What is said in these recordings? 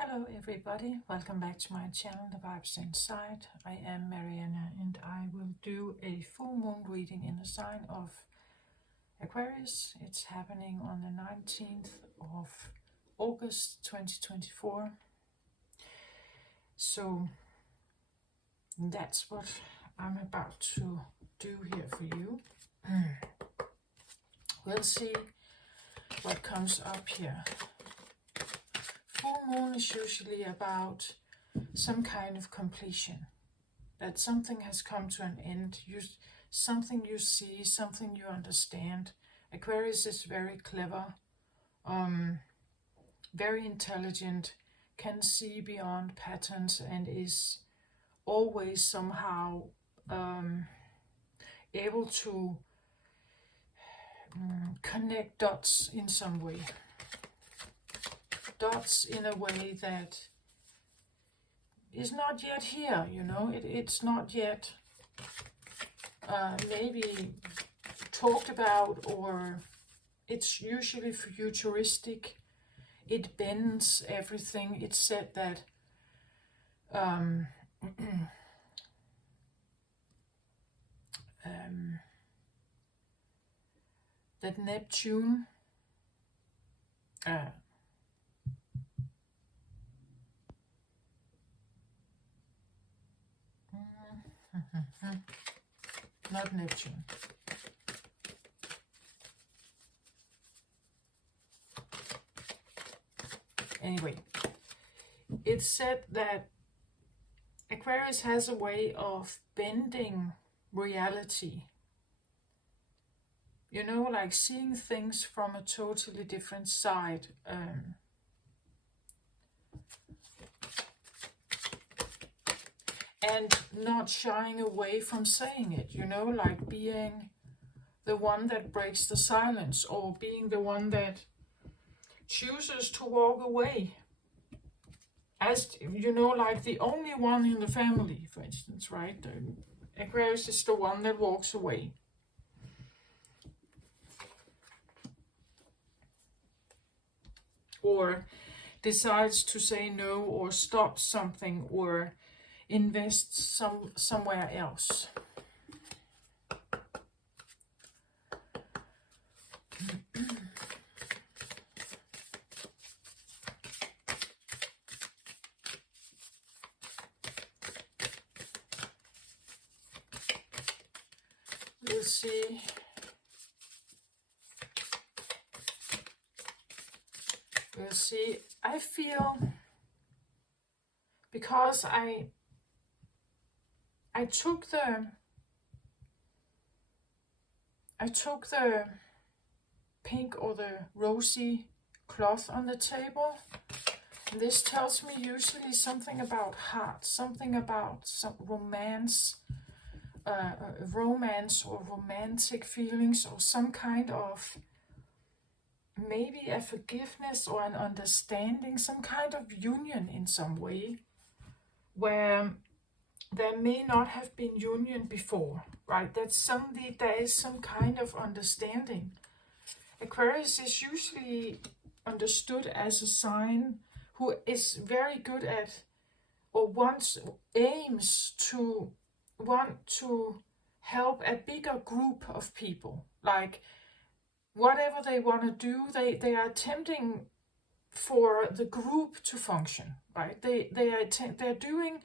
Hello everybody, welcome back to my channel, The Vibes Inside. I am Mariana and I will do a full moon reading in the sign of Aquarius. It's happening on the 19th of August 2024. So that's what I'm about to do here for you. We'll see what comes up here. Full moon is usually about some kind of completion, that something has come to an end, something you see, something you understand. Aquarius is very clever, very intelligent, can see beyond patterns, and is always somehow able to connect dots in some way. Dots in a way that is not yet here, you know, it's not yet maybe talked about, or it's usually futuristic. It bends everything. It's said that that Neptune not Neptune. Anyway, it's said that Aquarius has a way of bending reality. You know, like seeing things from a totally different side. And not shying away from saying it, you know, like being the one that breaks the silence, or being the one that chooses to walk away. As, you know, like the only one in the family, for instance, right? Aquarius is the one that walks away. Or decides to say no, or stop something, or invest somewhere else. We'll see. We'll see. I feel, because I took the pink or the rosy cloth on the table. This tells me usually something about heart, something about some romance, romance or romantic feelings, or some kind of, maybe a forgiveness or an understanding, some kind of union in some way, where there may not have been union before, right? That suddenly there is some kind of understanding. Aquarius is usually understood as a sign who is very good at, or aims to want to help a bigger group of people. Like whatever they want to do, they are attempting for the group to function, right? They're doing,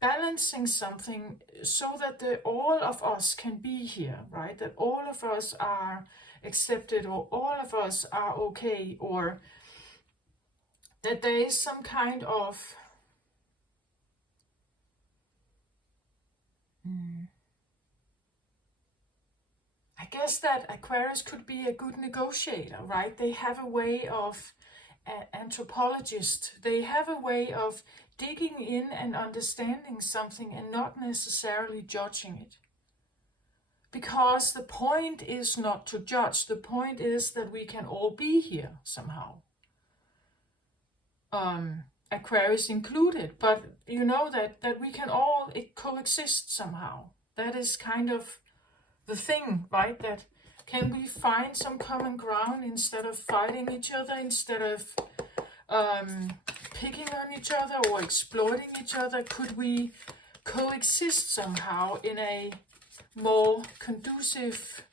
balancing something so that all of us can be here, right? That all of us are accepted, or all of us are okay, or that there is some kind of I guess that Aquarius could be a good negotiator, right? They have a way of, anthropologist, they have a way of digging in and understanding something and not necessarily judging it. Because the point is not to judge, the point is that we can all be here somehow. Aquarius included, but you know that we can all coexist somehow. That is kind of the thing, right? That can we find some common ground instead of fighting each other, instead of picking on each other or exploiting each other? Could we coexist somehow in a more conducive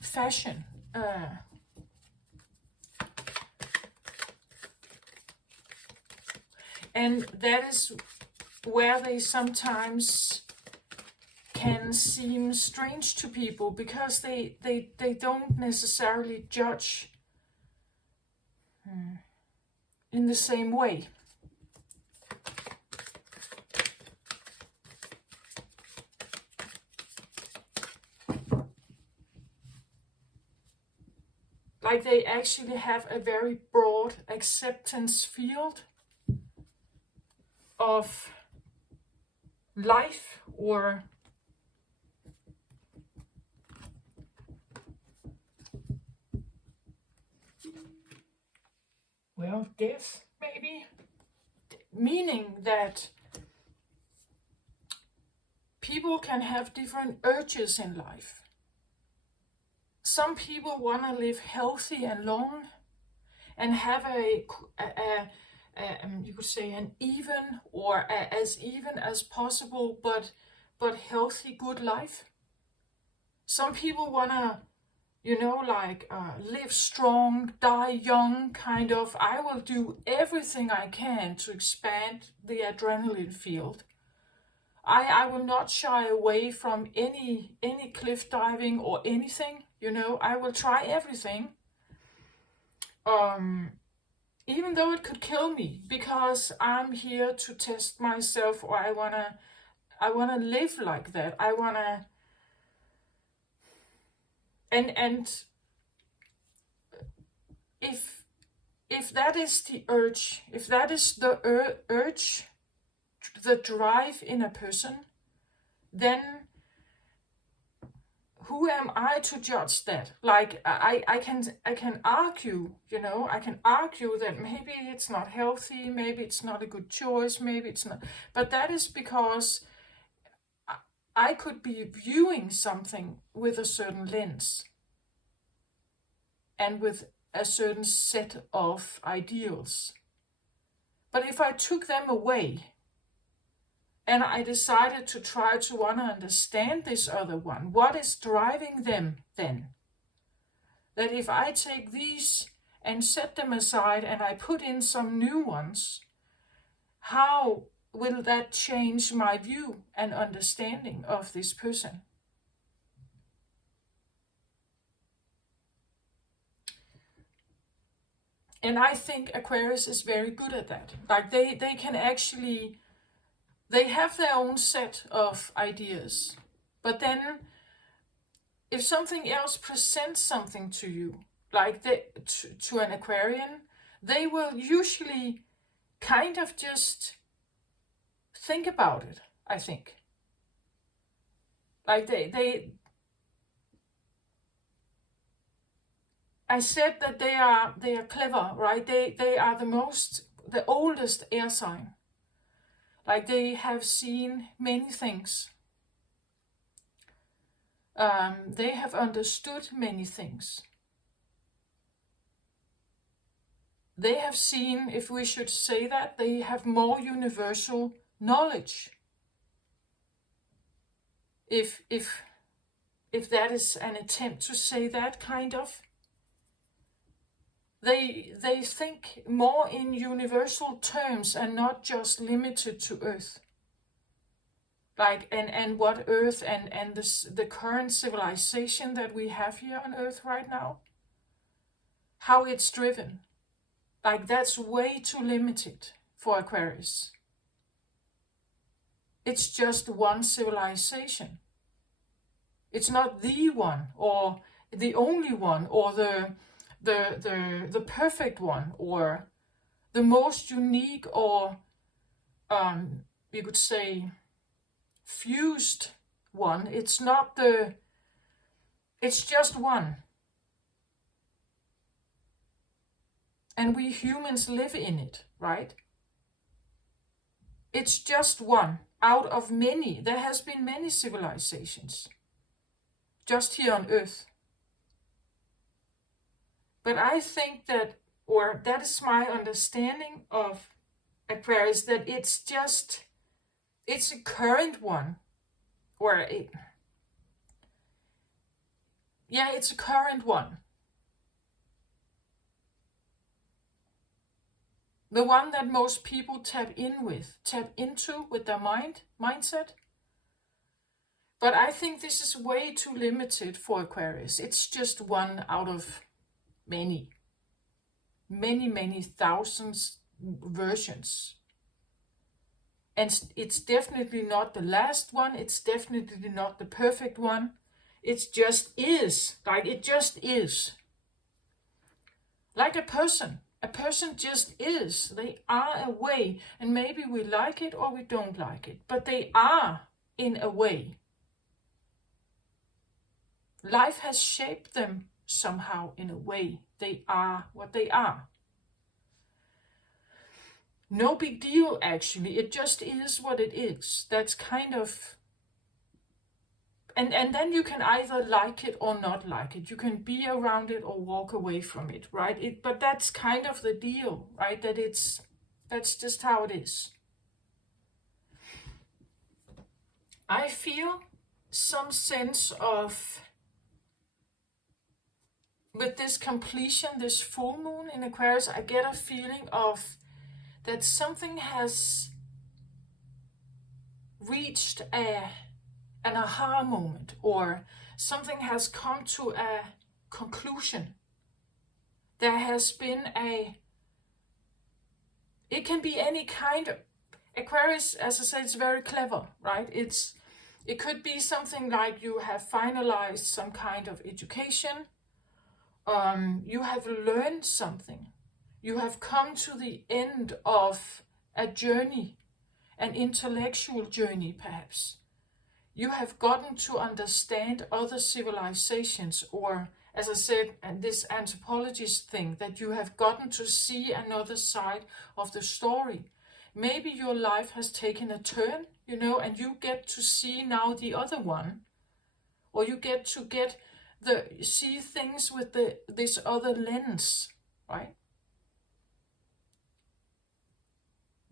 fashion? And that is where they sometimes can seem strange to people, because they don't necessarily judge in the same way. Like they actually have a very broad acceptance field of life, or well, death maybe, meaning that people can have different urges in life. Some people want to live healthy and long and have you could say an even, or as even as possible, but healthy, good life. Some people want to, live strong, die young, kind of. I will do everything I can to expand the adrenaline field. I will not shy away from any cliff diving or anything, I will try everything. Even though it could kill me, because I'm here to test myself, or I wanna live like that. I wanna, and if that is the urge, if that is the urge, the drive in a person, then who am I to judge that? Like I can argue, I can argue that maybe it's not healthy, maybe it's not a good choice, maybe it's not. But that is because I could be viewing something with a certain lens and with a certain set of ideals. But if I took them away and I decided to try to want to understand this other one, what is driving them then? That if I take these and set them aside and I put in some new ones, how will that change my view and understanding of this person? And I think Aquarius is very good at that. Like they can actually, they have their own set of ideas. But then if something else presents something to you, like to an Aquarian, they will usually kind of just think about it, I think. Like I said that they are clever, right? They are the oldest air sign. Like they have seen many things. They have understood many things. They have seen, if we should say that, they have more universal knowledge. If that is an attempt to say that, kind of. They think more in universal terms and not just limited to Earth. Like and what Earth and the current civilization that we have here on Earth right now, how it's driven. Like that's way too limited for Aquarius. It's just one civilization. It's not the one or the only one or the perfect one or the most unique or you could say fused one. It's not it's just one. And we humans live in it, right? It's just one out of many. There has been many civilizations just here on Earth. But I think that or that is my understanding of Aquarius, that it's a current one, or it's a current one. The one that most people tap into with their mindset. But I think this is way too limited for Aquarius. It's just one out of many thousands versions. And it's definitely not the last one. It's definitely not the perfect one. It just is. Like, it just is. Like a person. A person just is. They are a way. And maybe we like it or we don't like it. But they are in a way. Life has shaped them somehow in a way. They are what they are. No big deal, actually. It just is what it is. That's kind of... And then you can either like it or not like it. You can be around it or walk away from it, right? But that's kind of the deal, right? That's just how it is. I feel some sense of, with this completion, this full moon in Aquarius, I get a feeling of that something has reached an aha moment, or something has come to a conclusion. There has been it can be any kind of... Aquarius, as I said, it's very clever, right? It could be something like you have finalized some kind of education. You have learned something. You have come to the end of a journey, an intellectual journey perhaps. You have gotten to understand other civilizations, or, as I said, and this anthropologist thing, that you have gotten to see another side of the story. Maybe your life has taken a turn, and you get to see now the other one, or you get to see things with this other lens, right?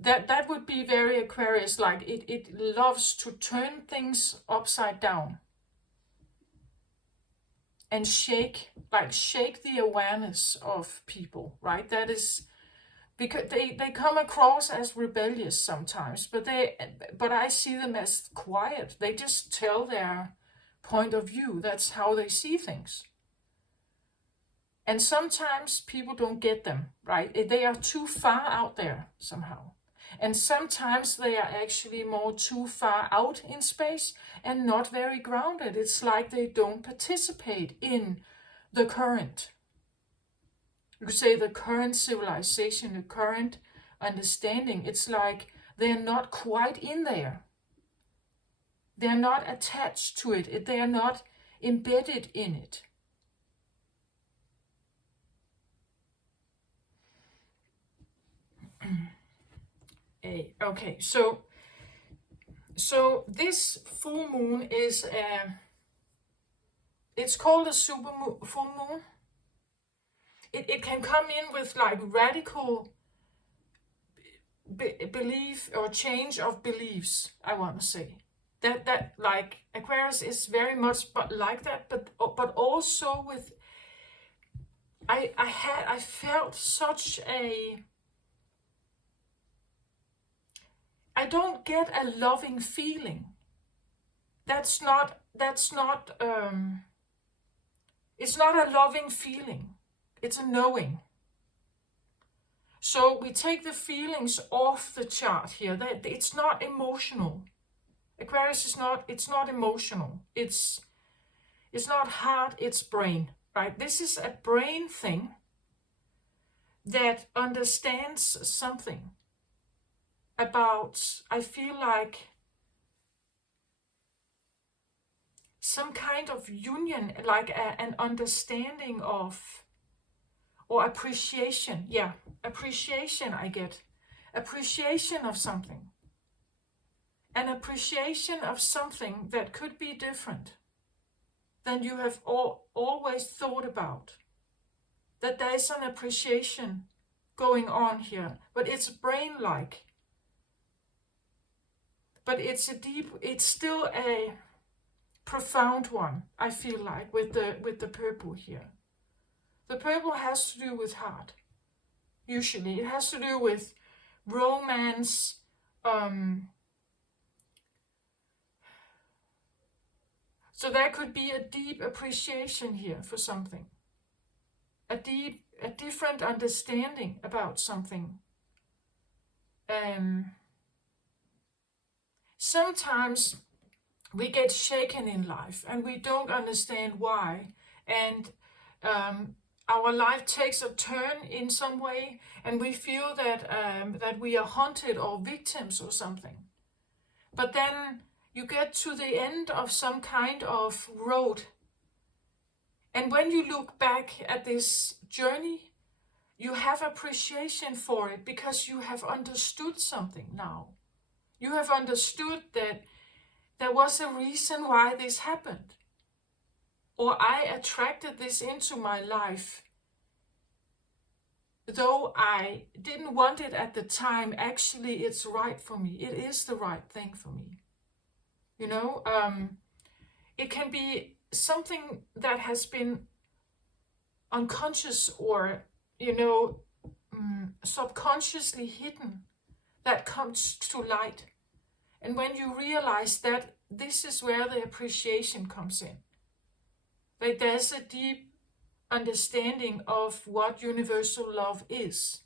That would be very Aquarius, like it loves to turn things upside down and shake the awareness of people, right? That is because they come across as rebellious sometimes, but I see them as quiet. They just tell their point of view. That's how they see things. And sometimes people don't get them, right? They are too far out there somehow. And sometimes they are actually more too far out in space and not very grounded. It's like they don't participate in the current. You could say the current civilization, the current understanding. It's like they're not quite in there. They're not attached to it. They are not embedded in it. Okay, so this full moon is it's called a full moon. It can come in with like radical belief or change of beliefs, I want to say. That like Aquarius is very much like that, but also with I felt such a... I don't get a loving feeling. It's not a loving feeling. It's a knowing. So we take the feelings off the chart here. It's not emotional. Aquarius is not, it's not emotional. It's not heart, it's brain, right? This is a brain thing that understands something about, I feel like, some kind of union, like an understanding of, or appreciation. Yeah, appreciation I get. Appreciation of something. An appreciation of something that could be different than you have always thought about. that there is an appreciation going on here, but it's brain-like. But it's still a profound one, I feel like, with the purple here. The purple has to do with heart. Usually it has to do with romance, so there could be a deep appreciation here for something, a different understanding about something. Sometimes we get shaken in life and we don't understand why, and our life takes a turn in some way, and we feel that we are haunted or victims or something. But then you get to the end of some kind of road, and when you look back at this journey, you have appreciation for it because you have understood something now. You have understood that there was a reason why this happened, or I attracted this into my life. Though I didn't want it at the time, actually it's right for me. It is the right thing for me. You know, it can be something that has been unconscious or, you know, subconsciously hidden, that comes to light. And when you realize that, this is where the appreciation comes in. Like there's a deep understanding of what universal love is,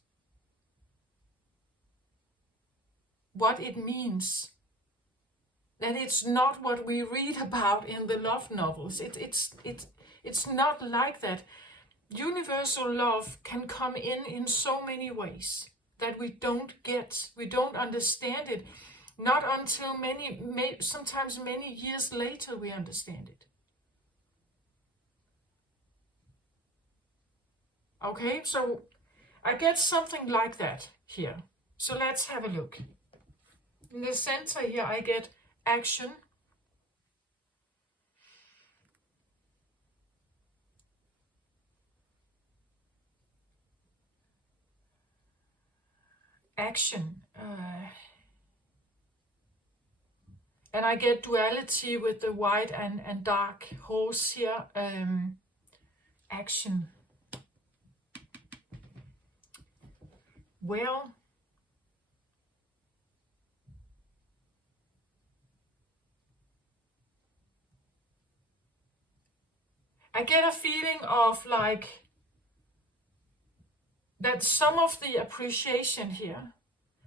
what it means, that it's not what we read about in the love novels. It's not like that. Universal love can come in so many ways that we don't understand it. Not until sometimes many years later we understand it. Okay, so I get something like that here. So let's have a look. In the center here I get action. Action. And I get duality with the white and dark horse here. Action. Well, I get a feeling of like that some of the appreciation here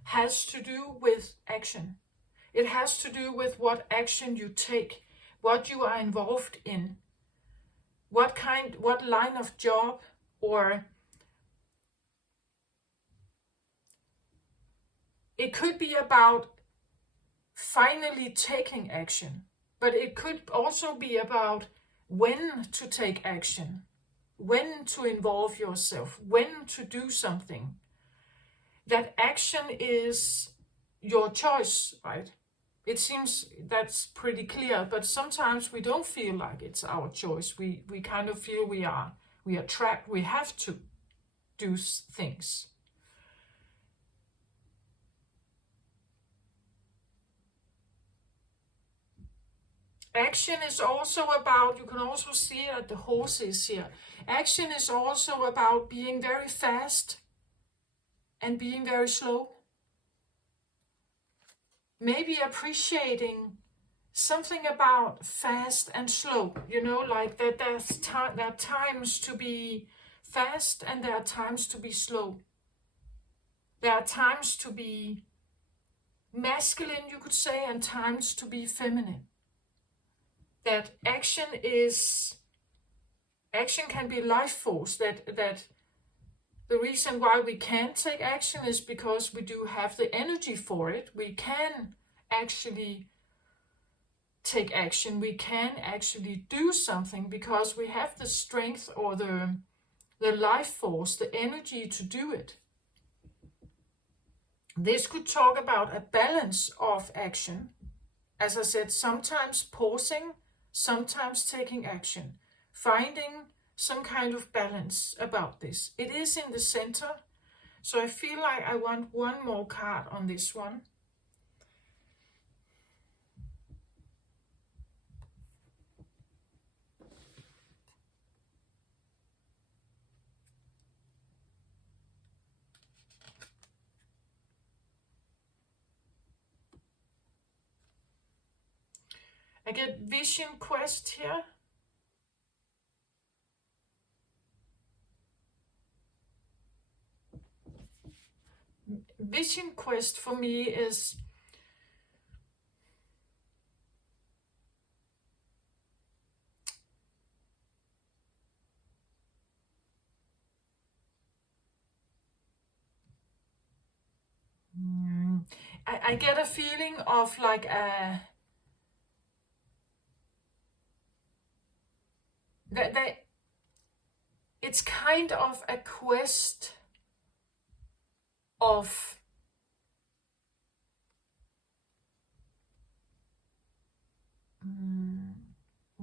has to do with action. It has to do with what action you take, what you are involved in, what line of job, or it could be about finally taking action, but it could also be about when to take action, when to involve yourself, when to do something. That action is your choice, right? It seems that's pretty clear, but sometimes we don't feel like it's our choice. We kind of feel we are trapped. We have to do things. Action is also about, you can also see it at the horses here. Action is also about being very fast and being very slow. Maybe appreciating something about fast and slow, you know, like that there are times to be fast and there are times to be slow. There are times to be masculine, you could say, and times to be feminine. That action can be life force, that the reason why we can take action is because we do have the energy for it. We can actually take action. We can actually do something because we have the strength or the life force, the energy to do it. This could talk about a balance of action. As I said, sometimes pausing, sometimes taking action. Finding some kind of balance about this. It is in the center, so I feel like I want one more card on this one. I get vision quest here. Vision quest for me is I get a feeling of like that it's kind of a quest of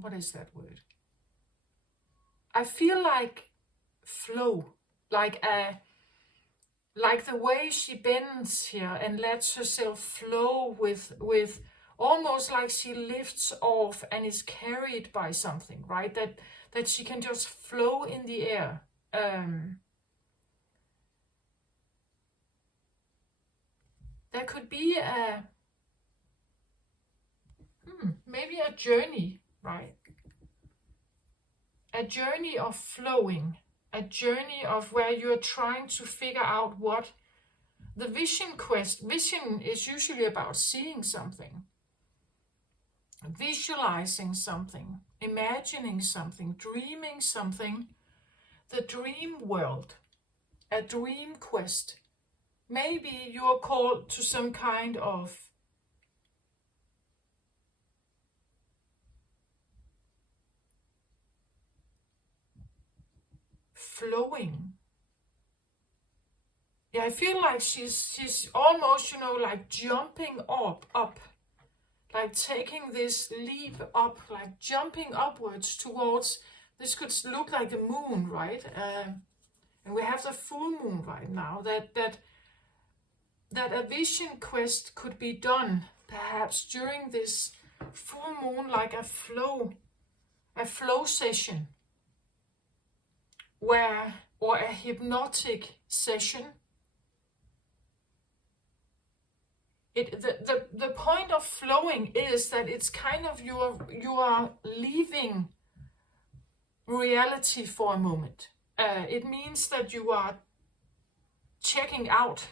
what is that word? I feel like flow, like the way she bends here and lets herself flow with almost like she lifts off and is carried by something, right? That she can just flow in the air. There could be maybe a journey, right? A journey of flowing, a journey of where you're trying to figure out what the vision quest. Vision is usually about seeing something, visualizing something, imagining something, dreaming something. The dream world, a dream quest. Maybe you're called to some kind of flowing. Yeah, I feel like she's almost, like jumping up, like taking this leap up, like jumping upwards towards, this could look like a moon, right? And we have the full moon right now, that a vision quest could be done perhaps during this full moon, like a flow session, or a hypnotic session. The point of flowing is that it's kind of you are leaving reality for a moment. It means that you are checking out.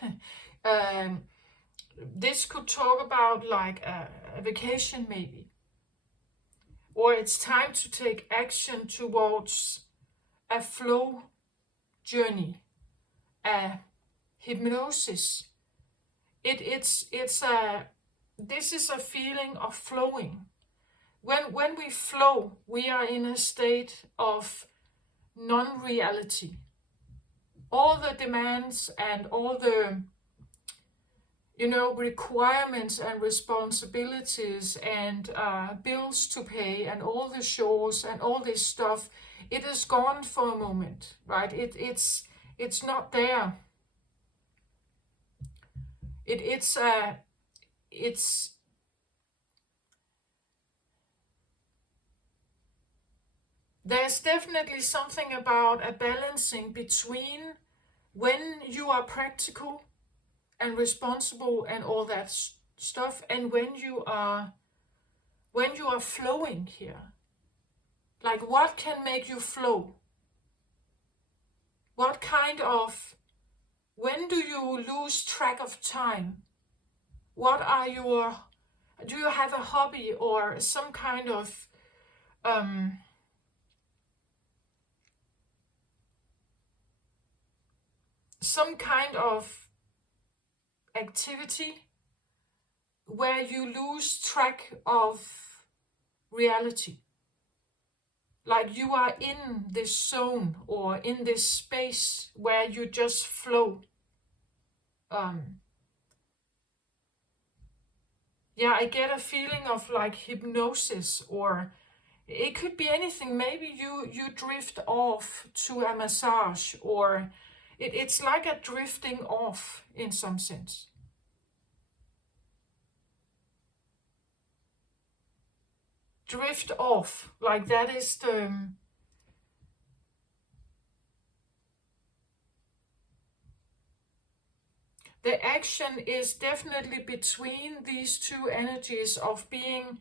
This could talk about like a vacation maybe, or it's time to take action towards a flow journey, a hypnosis. This is a feeling of flowing. When we flow, we are in a state of non-reality. All the demands and all the requirements and responsibilities and bills to pay and all the chores and all this stuff, it is gone for a moment, right? It's not there. It's there's definitely something about a balancing between when you are practical and responsible and all that stuff, and when you are flowing here. Like, what can make you flow? What kind of, when do you lose track of time? What are do you have a hobby or some kind of activity where you lose track of reality? Like you are in this zone or in this space where you just flow. Yeah, I get a feeling of like hypnosis or it could be anything. Maybe you drift off to a massage, or it's like a drifting off in some sense. Drift off, like that is the action is definitely between these two energies of being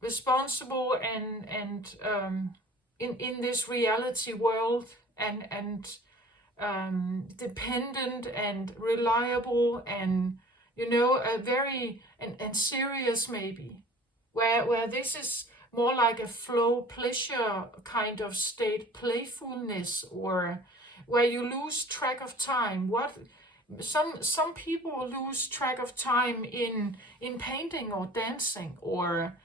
responsible and in this reality world, and dependent and reliable, and a very and serious maybe, where this is more like a flow pleasure kind of state, playfulness, or where you lose track of time. What some people lose track of time in painting or dancing, or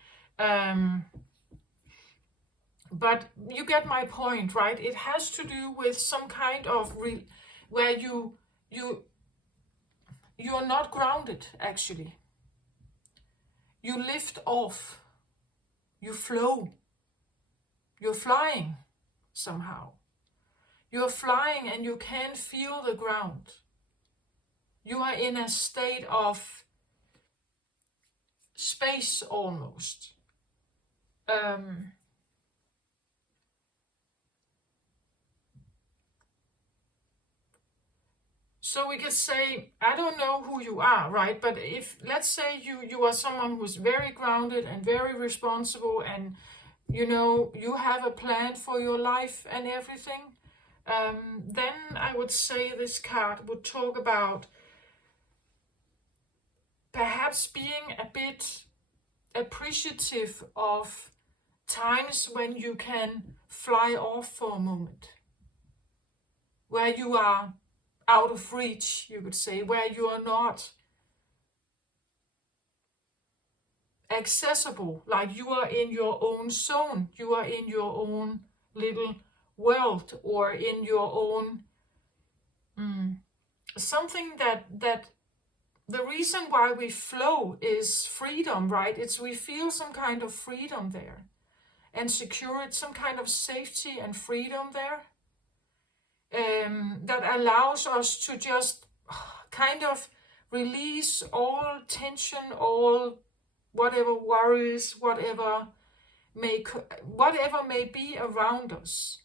but you get my point, right? It has to do with some kind of where you're not grounded. Actually, you lift off, you flow, you're flying somehow. You're flying and you can feel the ground. You are in a state of space almost. So we could say, I don't know who you are, right? But if, let's say you are someone who's very grounded and very responsible, and you have a plan for your life and everything, then I would say this card would talk about perhaps being a bit appreciative of times when you can fly off for a moment, where you are out of reach, you could say, where you are not accessible, like you are in your own zone, you are in your own little world, or in your own something that the reason why we flow is freedom, right? It's we feel some kind of freedom there, and security, some kind of safety and freedom there, that allows us to just kind of release all tension, all whatever worries, whatever may be around us.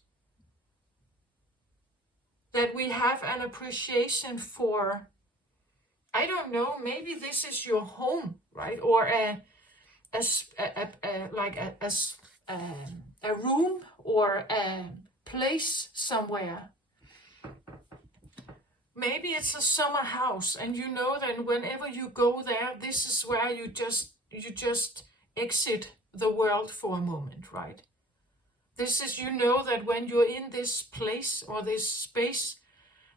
That we have an appreciation for, I don't know, maybe this is your home, right? Or a room or a place somewhere. Maybe it's a summer house, and you know that whenever you go there, this is where you just exit the world for a moment, right? This is, that when you're in this place or this space,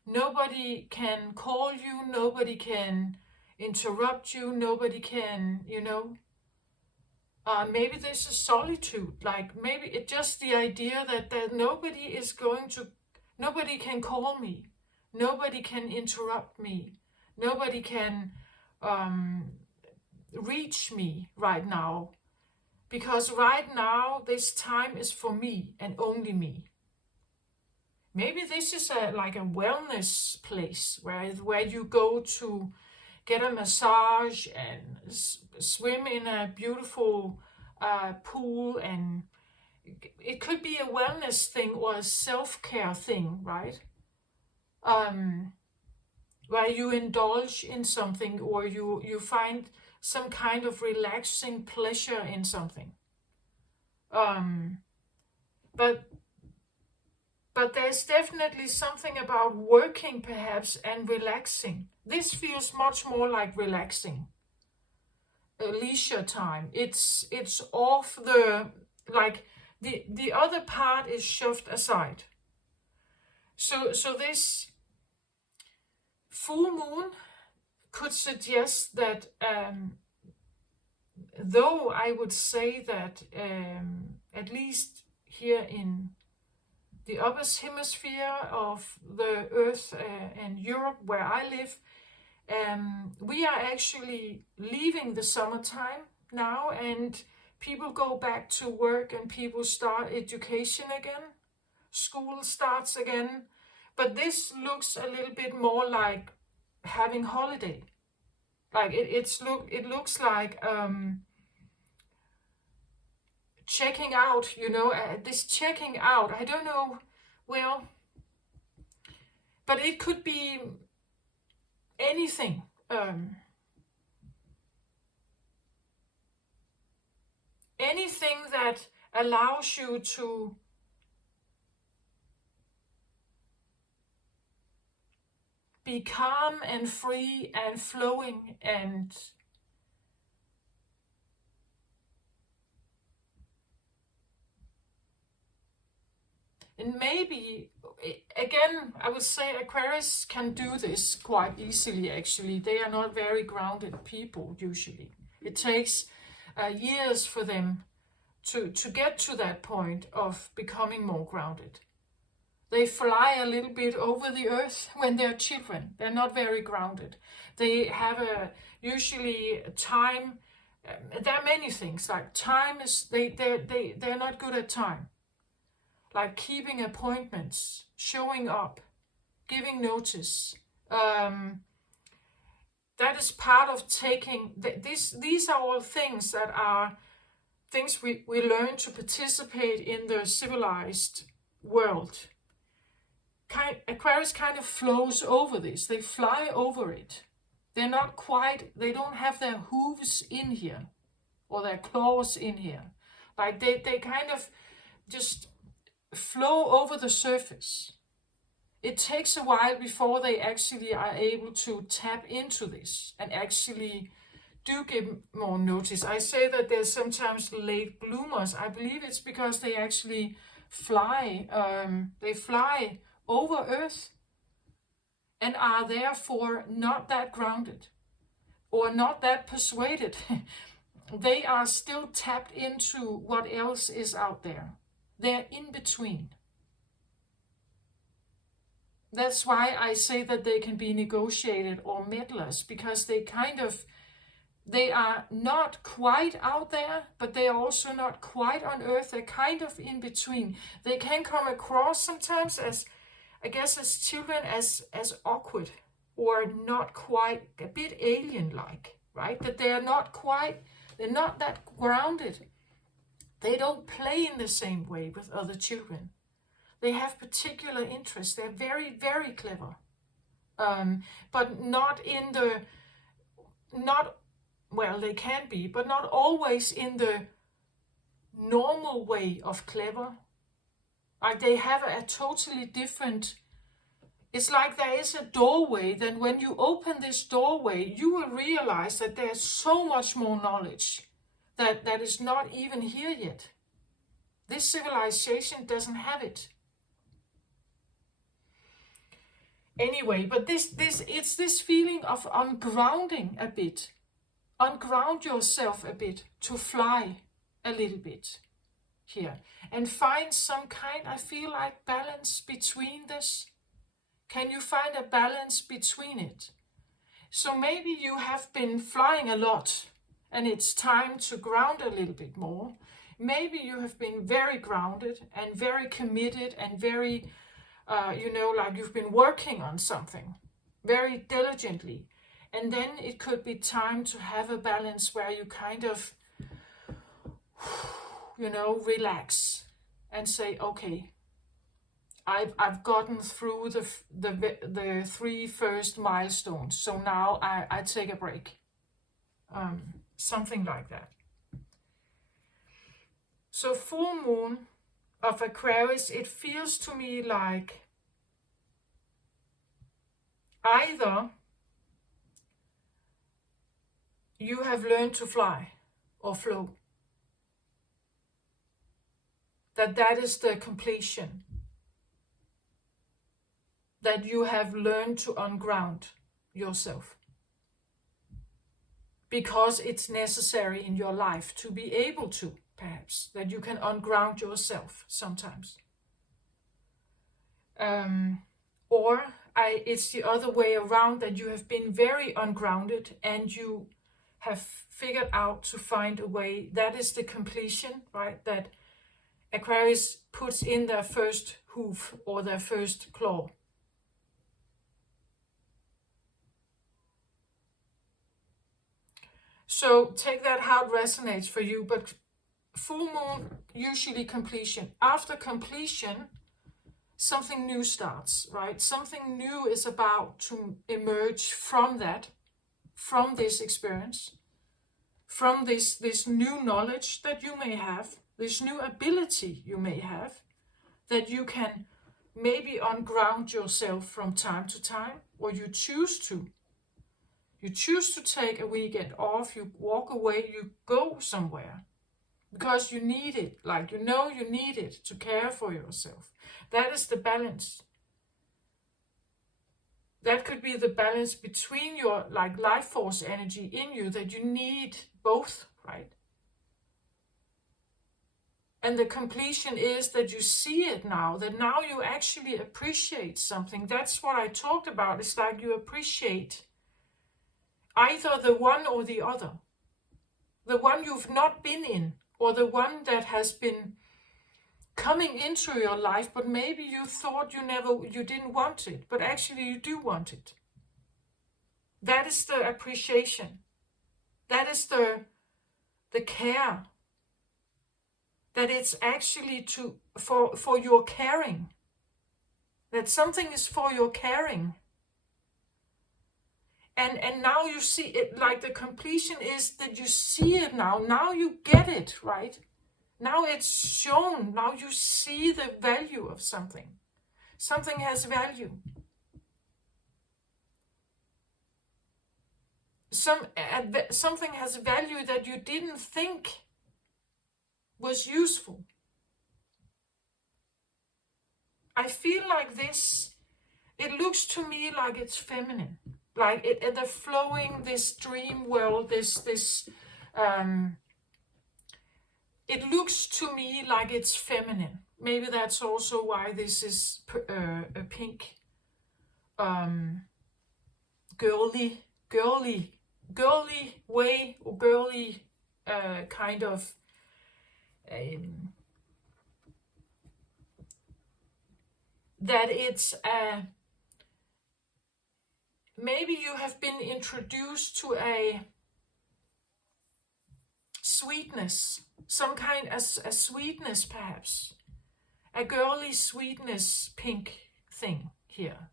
nobody can call you, nobody can interrupt you, nobody can, maybe this is solitude, like maybe it's just the idea that nobody can call me, nobody can interrupt me, nobody can reach me right now, because right now this time is for me and only me. Maybe this is like a wellness place where you go to get a massage and swim in a beautiful pool, and it could be a wellness thing or a self-care thing, right? Where you indulge in something, or you find some kind of relaxing pleasure in something. But there's definitely something about working perhaps and relaxing. This feels much more like relaxing. Leisure time. It's off the other part is shoved aside. So this full moon could suggest that, though I would say that at least here in the upper hemisphere of the Earth and Europe, where I live, we are actually leaving the summertime now, and people go back to work and people start education again. School starts again. But this looks a little bit more like having holiday. Like it looks like checking out, this checking out. I don't know, well, but it could be anything. Anything that allows you to be calm and free and flowing and maybe, again, I would say Aquarius can do this quite easily, actually. They are not very grounded people, usually. It takes years for them to get to that point of becoming more grounded. They fly a little bit over the earth when they're children. They're not very grounded. They have usually time. There are many things, like time is, they're not good at time. Like keeping appointments, showing up, giving notice. That is part of taking, these are all things that are things we learn to participate in the civilized world. Aquarius kind of flows over this. They fly over it. They're not quite, they don't have their hooves in here or their claws in here. Like they kind of just flow over the surface. It takes a while before they actually are able to tap into this and actually do give more notice. I say that there's sometimes late bloomers. I believe it's because they actually fly. They fly over Earth and are therefore not that grounded or not that persuaded. They are still tapped into what else is out there. They're in between. That's why I say that they can be negotiated or meddlers, because they are not quite out there, but they are also not quite on Earth. They're kind of in between. They can come across sometimes as, I guess, as children, as awkward or not quite, a bit alien-like, right? That they're not that grounded. They don't play in the same way with other children. They have particular interests. They're very, very clever. But not well, they can be, but not always in the normal way of clever. Like they have a totally different, it's like there is a doorway, then when you open this doorway, you will realize that there's so much more knowledge that is not even here yet. This civilization doesn't have it. Anyway, but it's this feeling of ungrounding a bit. Unground yourself a bit to fly a little bit here and find some kind, I feel like, balance between this. Can you find a balance between it? So maybe you have been flying a lot and it's time to ground a little bit more. Maybe you have been very grounded and very committed and very, like you've been working on something very diligently. And then it could be time to have a balance where you kind of, relax and say, okay, I've gotten through the 3 first milestones, so now I take a break. Something like that. So full moon of Aquarius, it feels to me like either you have learned to fly or flow. That is the completion. That you have learned to unground yourself. Because it's necessary in your life to be able to, perhaps, that you can unground yourself sometimes. It's the other way around, that you have been very ungrounded and you have figured out to find a way. That is the completion, right? That Aquarius puts in their first hoof or their first claw. So take that how it resonates for you, but full moon, usually completion. After completion, something new starts, right? Something new is about to emerge from that, from this experience, from this new knowledge that you may have, this new ability you may have, that you can maybe unground yourself from time to time, or you choose to. You choose to take a weekend off, you walk away, you go somewhere, because you need it, like you know you need it to care for yourself. That is the balance. That could be the balance between your like life force energy in you, that you need both, right? And the completion is that you see it now, that now you actually appreciate something. That's what I talked about. It's like you appreciate either the one or the other. The one you've not been in, or the one that has been coming into your life, but maybe you thought you didn't want it, but actually you do want it. That is the appreciation. That is the care. That it's actually for your caring. That something is for your caring. And now you see it, like the completion is that you see it now. Now you get it, right? Now it's shown. Now you see the value of something. Something has value. Something has value that you didn't think was useful. I feel like this, it looks to me like it's feminine. Like the flowing, this dream world, it looks to me like it's feminine. Maybe that's also why this is a pink, girly way, or girly kind of that it's maybe you have been introduced to a sweetness, some kind of a sweetness, perhaps a girly sweetness, pink thing here,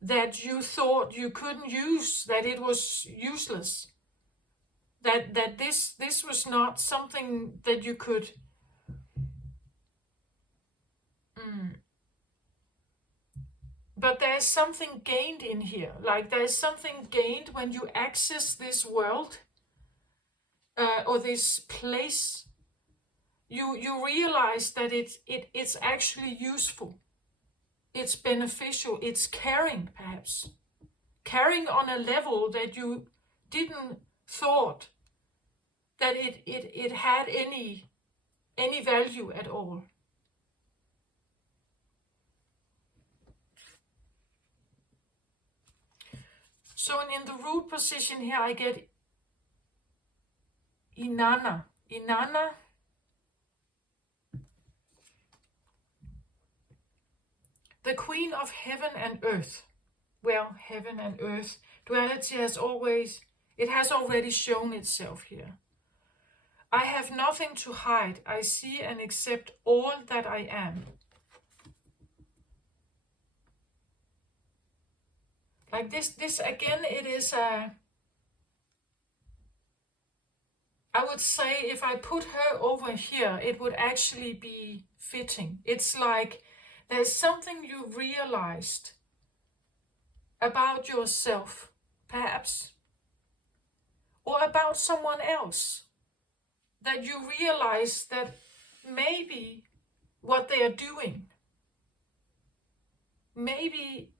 that you thought you couldn't use, that it was useless, that this was not something that you could but there's something gained in here. Like there's something gained when you access this world or this place. You realize that it's actually useful. It's beneficial. It's caring, perhaps. Caring on a level that you didn't thought that it had any value at all. So in the root position here, I get Inanna. Inanna, the queen of heaven and earth. Well, heaven and earth, duality has already shown itself here. I have nothing to hide. I see and accept all that I am. Like this again, it is I would say if I put her over here, it would actually be fitting. It's like there's something you realized about yourself, perhaps, or about someone else, that you realize that maybe what they are doing, maybe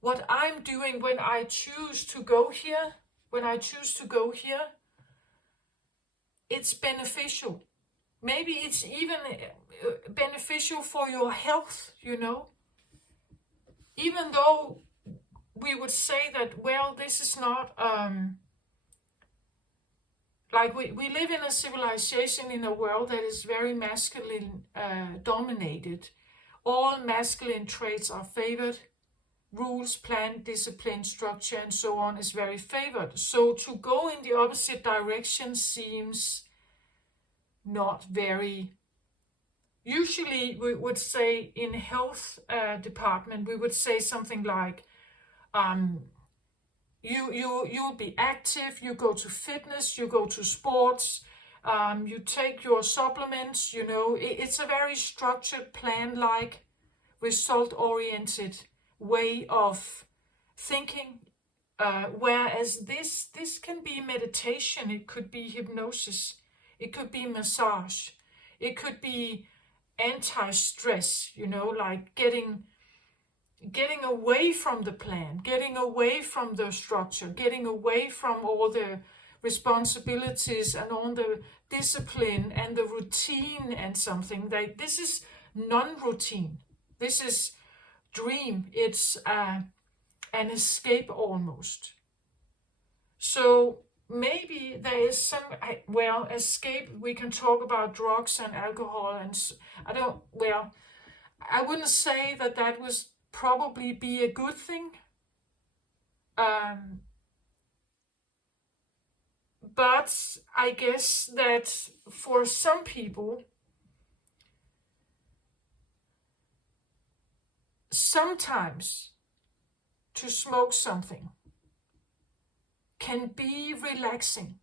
what I'm doing when I choose to go here, it's beneficial. Maybe it's even beneficial for your health, Even though we would say that, well, this is not like we live in a civilization, in a world that is very masculine dominated. All masculine traits are favored. Rules, plan, discipline, structure, and so on is very favored. So to go in the opposite direction seems not very. Usually we would say in health department, we would say something like, you'll be active, you go to fitness, you go to sports, you take your supplements, it's a very structured plan, like result oriented way of thinking. Whereas this can be meditation, it could be hypnosis, it could be massage, it could be anti-stress, like getting away from the plan, getting away from the structure, getting away from all the responsibilities and all the discipline and the routine, and something like this is non-routine. This is dream. It's an escape almost. So maybe there is some, escape. We can talk about drugs and alcohol, and I wouldn't say that was probably be a good thing. But I guess that for some people, sometimes to smoke something can be relaxing.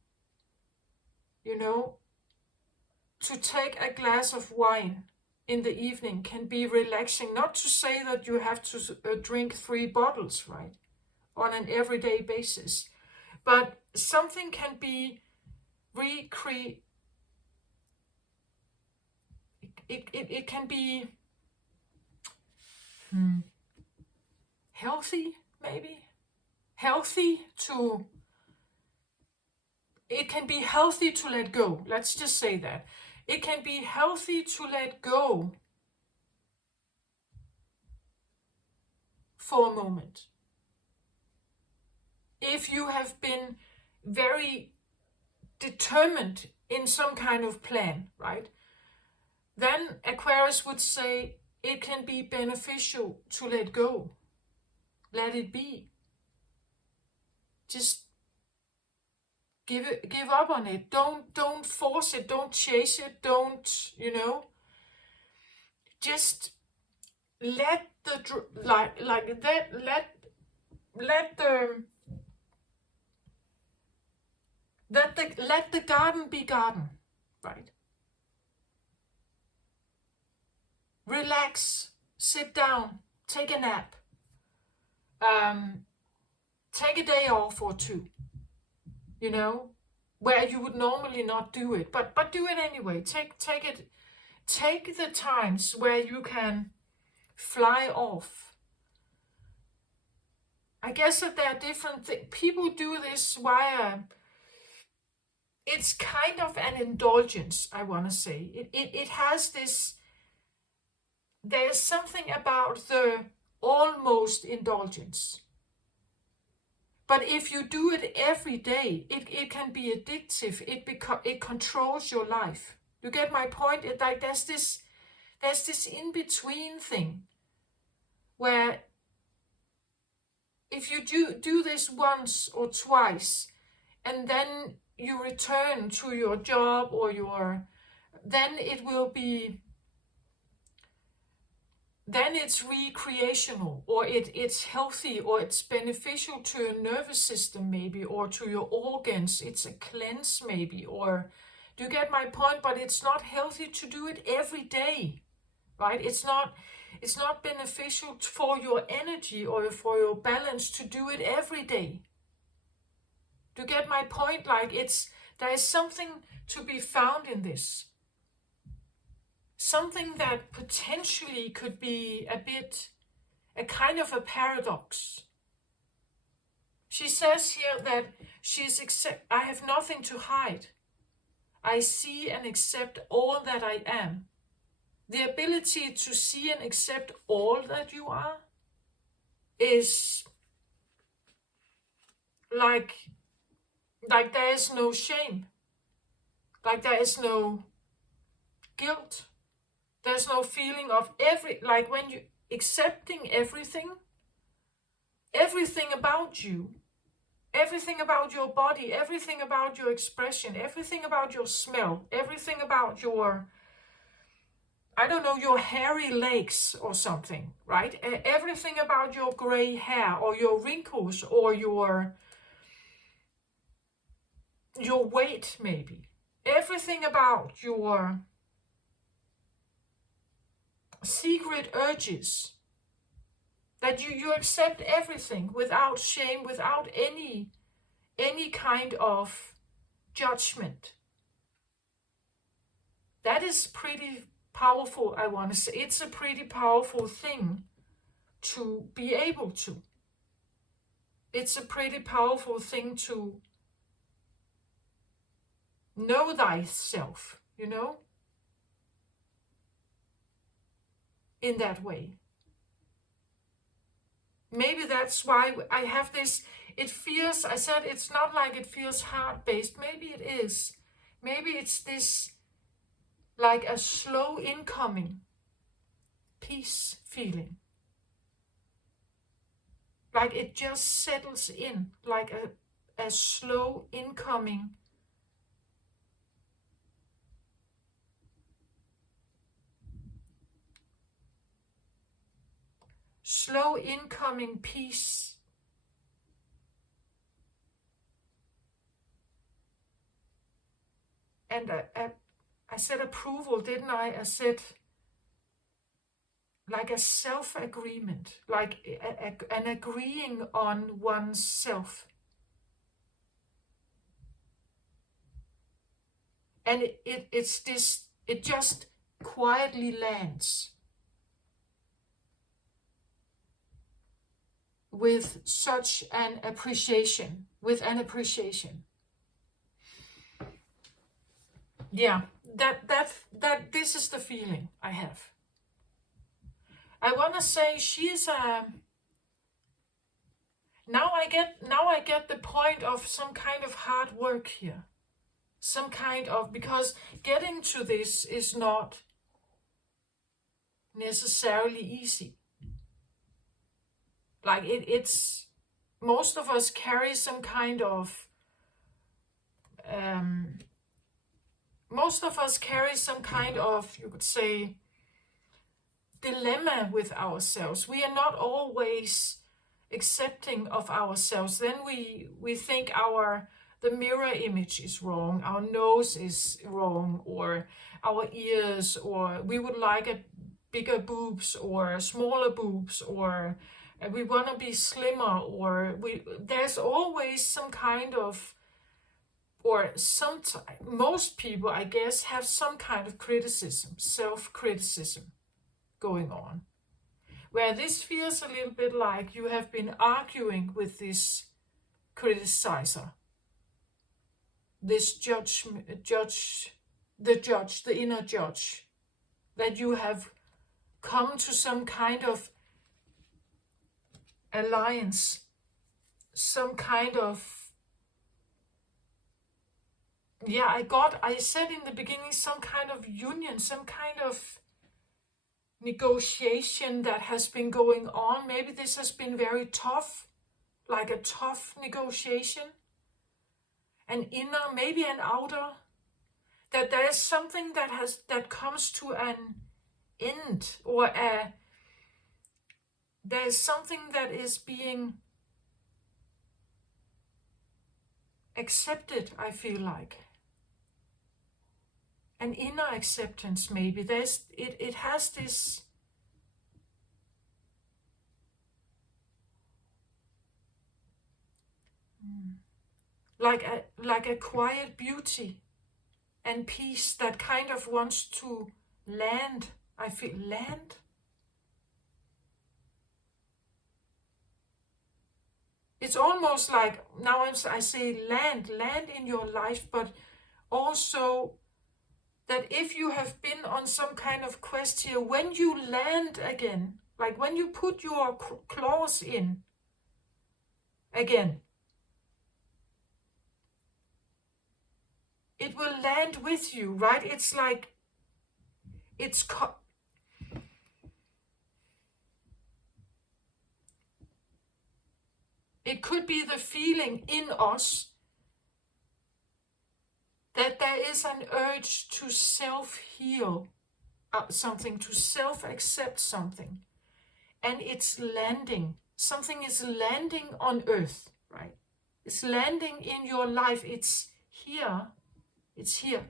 To take a glass of wine in the evening can be relaxing. Not to say that you have to drink 3 bottles, right, on an everyday basis, but something can be it can be healthy, maybe healthy to. It can be healthy to let go. Let's just say that. It can be healthy to let go for a moment. If you have been very determined in some kind of plan, right? Then Aquarius would say it can be beneficial to let go. Let it be. Just give up on it. Don't force it. Don't chase it. Don't, just let the let the garden be garden, right? Relax, sit down, take a nap, take a day off or 2, where you would normally not do it, but do it anyway. Take the times where you can fly off. I guess that there are different things. People do this via. It's kind of an indulgence, I want to say. It has this. There's something about the almost indulgence. But if you do it every day, it can be addictive. It controls your life. You get my point? Like there's this in between thing where if you do this once or twice, and then you return to your job or then it will be. Then it's recreational, or it's healthy, or it's beneficial to your nervous system maybe, or to your organs. It's a cleanse maybe, or do you get my point? But it's not healthy to do it every day, right? It's not beneficial for your energy or for your balance to do it every day. Do you get my point? Like there is something to be found in this. Something that potentially could be a kind of a paradox. She says here that I have nothing to hide. I see and accept all that I am. The ability to see and accept all that you are is like there is no shame. Like there is no guilt. There's no feeling of like when you accepting everything about you, everything about your body, everything about your expression, everything about your smell, everything about your, I don't know, your hairy legs or something, right? Everything about your gray hair or your wrinkles or your weight maybe. Everything about your secret urges. That you accept everything without shame, without any kind of judgment. That is pretty powerful, I want to say. It's a pretty powerful thing to be able to. It's a pretty powerful thing to know thyself, you know, in that way. Maybe that's why I have this, it feels, I said it's not like it feels heart-based. Maybe it is. Maybe it's this, like a slow incoming peace feeling. Like it just settles in, like a slow incoming peace. And I said approval, didn't I? I said like a self-agreement, like an agreeing on oneself. And it's this, it just quietly lands with such an appreciation, Yeah, that this is the feeling I have. I want to say she's a, now I get the point of some kind of hard work here. Some kind of, because getting to this is not necessarily easy. Like it's, most of us carry some kind of, you could say, dilemma with ourselves. We are not always accepting of ourselves. Then we think the mirror image is wrong, our nose is wrong, or our ears, or we would like a bigger boobs or smaller boobs, or we want to be slimmer, or there's always some kind of, or most people, I guess, have some kind of criticism, self-criticism going on, where this feels a little bit like you have been arguing with this criticizer, this the inner judge, that you have come to some kind of alliance, some kind of, I said in the beginning, some kind of union, some kind of negotiation that has been going on. Maybe this has been very tough, like a tough negotiation, an inner, maybe an outer, that there is something that comes to an end, or there is something that is being accepted, I feel like. An inner acceptance, maybe. It has this, like a quiet beauty and peace that kind of wants to land. I feel land. It's almost like, now I say land in your life, but also that if you have been on some kind of quest here, when you land again, like when you put your claws in again, it it will land with you, right? It's like, it could be the feeling in us that there is an urge to self-heal something, to self-accept something. And it's landing. Something is landing on earth, right? It's landing in your life. It's here. It's here.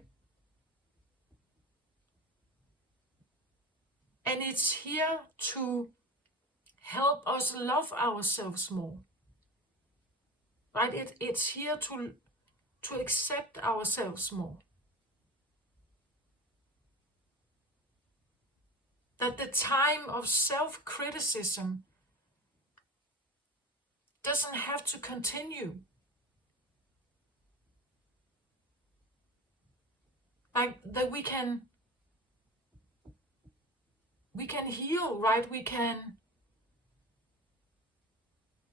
And it's here to help us love ourselves more. Right? It's here to accept ourselves more. That the time of self-criticism doesn't have to continue. Like that we can heal, right? We can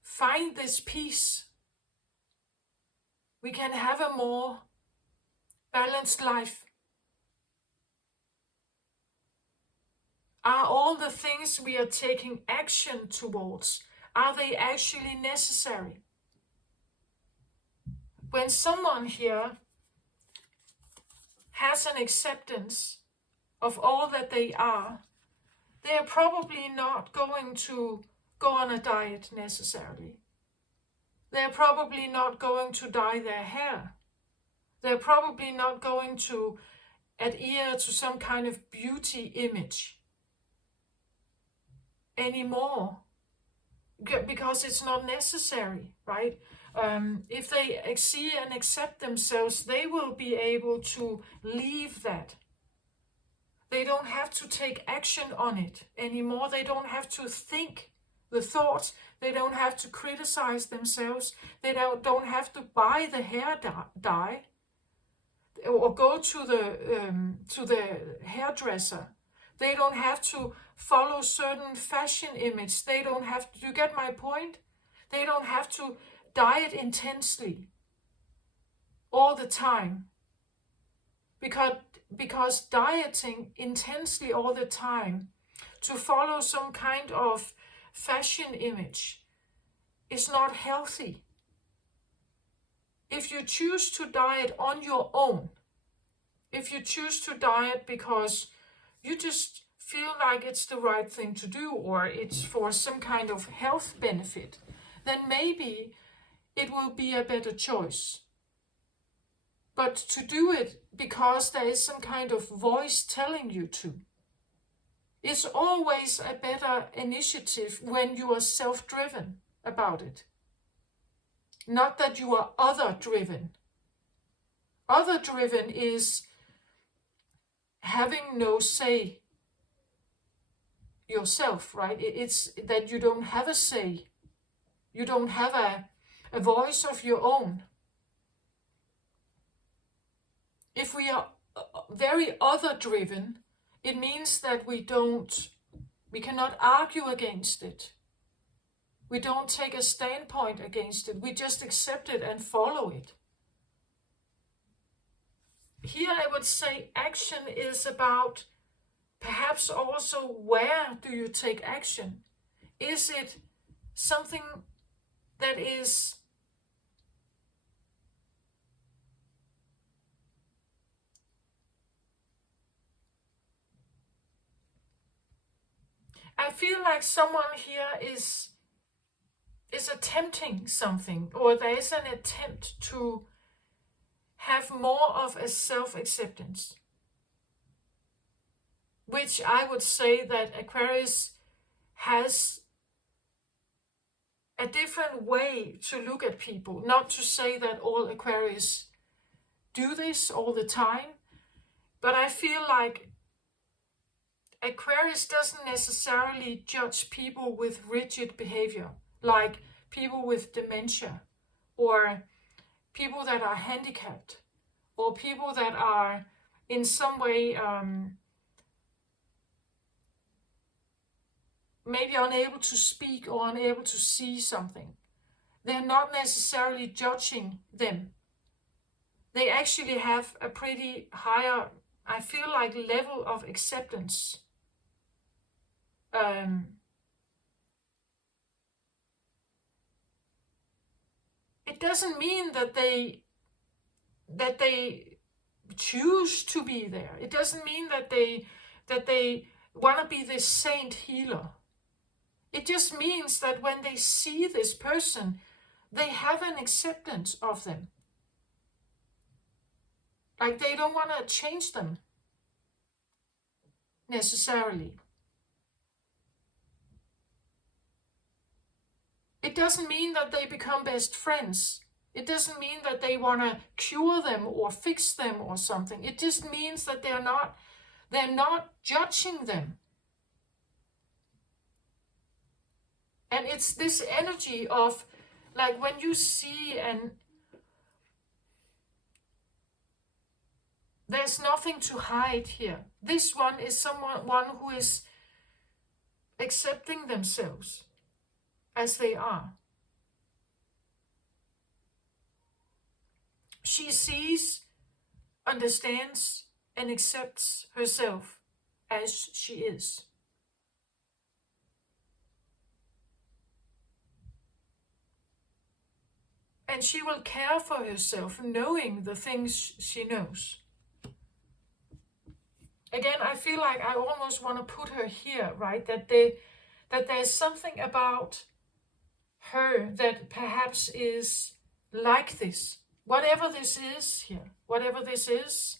find this peace. We can have a more balanced life. Are all the things we are taking action towards, are they actually necessary? When someone here has an acceptance of all that they are probably not going to go on a diet necessarily. They're probably not going to dye their hair. They're probably not going to adhere to some kind of beauty image anymore, because it's not necessary, right? If they see and accept themselves, they will be able to leave that. They don't have to take action on it anymore. They don't have to think the thoughts. They don't have to criticize themselves. They don't have to buy the hair dye or go to the hairdresser. They don't have to follow certain fashion image. They don't have to, you get my point? They don't have to diet intensely all the time. Because dieting intensely all the time to follow some kind of fashion image is not healthy. If you choose to diet on your own, if you choose to diet because you just feel like it's the right thing to do, or it's for some kind of health benefit, then maybe it will be a better choice. But to do it because there is some kind of voice telling you to is always a better initiative when you are self-driven about it. Not that you are other-driven. Other-driven is having no say yourself, right? It's that you don't have a say. You don't have a voice of your own. If we are very other-driven, it means that we cannot argue against it. We don't take a standpoint against it. We just accept it and follow it. Here I would say action is about perhaps also where do you take action? Is it something that is I feel like someone here is attempting something, or there is an attempt to have more of a self-acceptance, which I would say that Aquarius has a different way to look at people. Not to say that all Aquarius do this all the time, but I feel like Aquarius doesn't necessarily judge people with rigid behavior, like people with dementia, or people that are handicapped, or people that are in some way maybe unable to speak or unable to see something. They're not necessarily judging them. they actually have a pretty higher, I feel like, level of acceptance. It doesn't mean that they choose to be there. It doesn't mean that they want to be this saint healer. It just means that when they see this person, they have an acceptance of them. Like they don't want to change them necessarily. It doesn't mean that they become best friends. It doesn't mean that they want to cure them or fix them or something. It just means that they're not judging them. And it's this energy of, like, when you see, and there's nothing to hide here. This one is someone who is accepting themselves as they are. She sees, understands, and accepts herself as she is. And she will care for herself, knowing the things she knows. Again, I feel like I almost want to put her here, right? That there's something about her that perhaps is like this. Whatever this is here, whatever this is,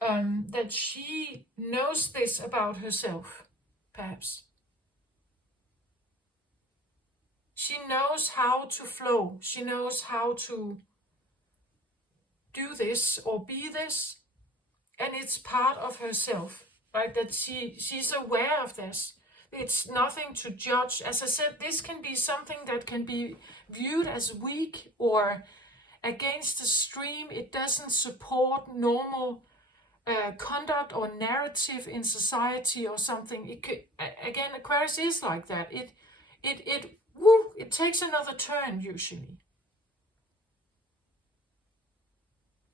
that she knows this about herself, perhaps. She knows how to flow. She knows how to do this or be this. And it's part of herself, right? That she's aware of this. It's nothing to judge. As I said, this can be something that can be viewed as weak or against the stream. It doesn't support normal conduct or narrative in society or something. It could, again, Aquarius is like that. It takes another turn usually.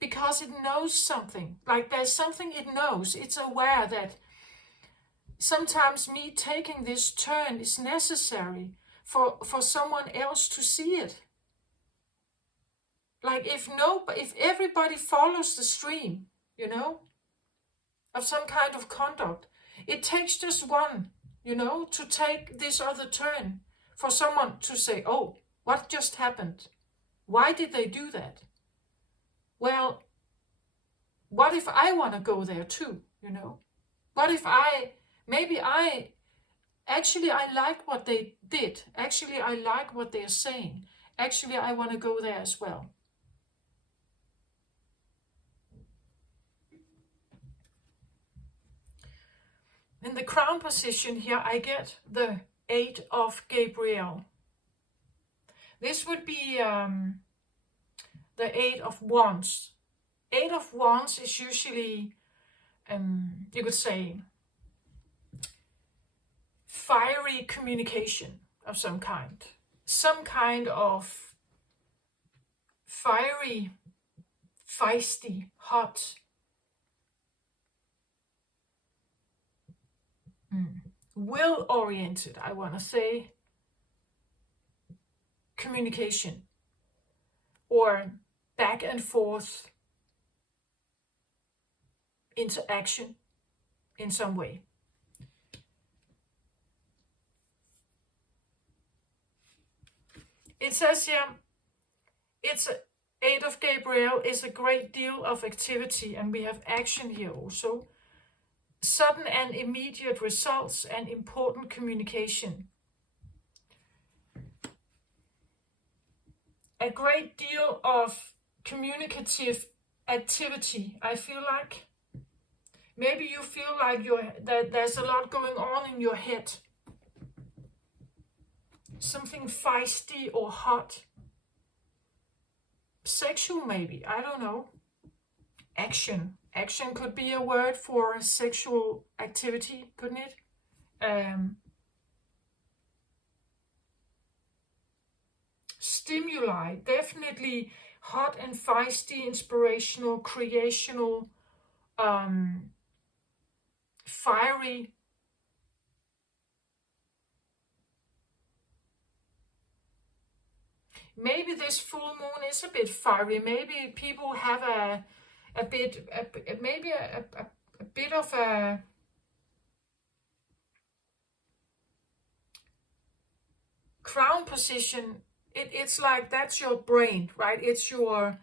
Because it knows something. Like there's something it knows. It's aware that sometimes me taking this turn is necessary for someone else to see it. Like if everybody follows the stream, of some kind of conduct, it takes just one, to take this other turn, for someone to say, oh, what just happened? Why did they do that? Well, what if I want to go there too, What if I like what they did. Actually, I like what they're saying. Actually, I want to go there as well. In the crown position here, I get the 8 of Gabriel. This would be the 8 of Wands. 8 of Wands is usually, you could say, fiery communication of some kind. Some kind of fiery, feisty, hot, will-oriented, I want to say, communication. Or back and forth interaction in some way. It says here, it's 8 of Gabriel is a great deal of activity, and we have action here also. Sudden and immediate results and important communication. A great deal of communicative activity, I feel like. Maybe you feel like that there's a lot going on in your head. Something feisty or hot. Sexual maybe, I don't know. Action. Action could be a word for sexual activity, couldn't it? Stimuli, definitely hot and feisty, inspirational, creational, fiery. Maybe this full moon is a bit fiery. Maybe people have a bit of a crown position. It's like that's your brain, right? It's your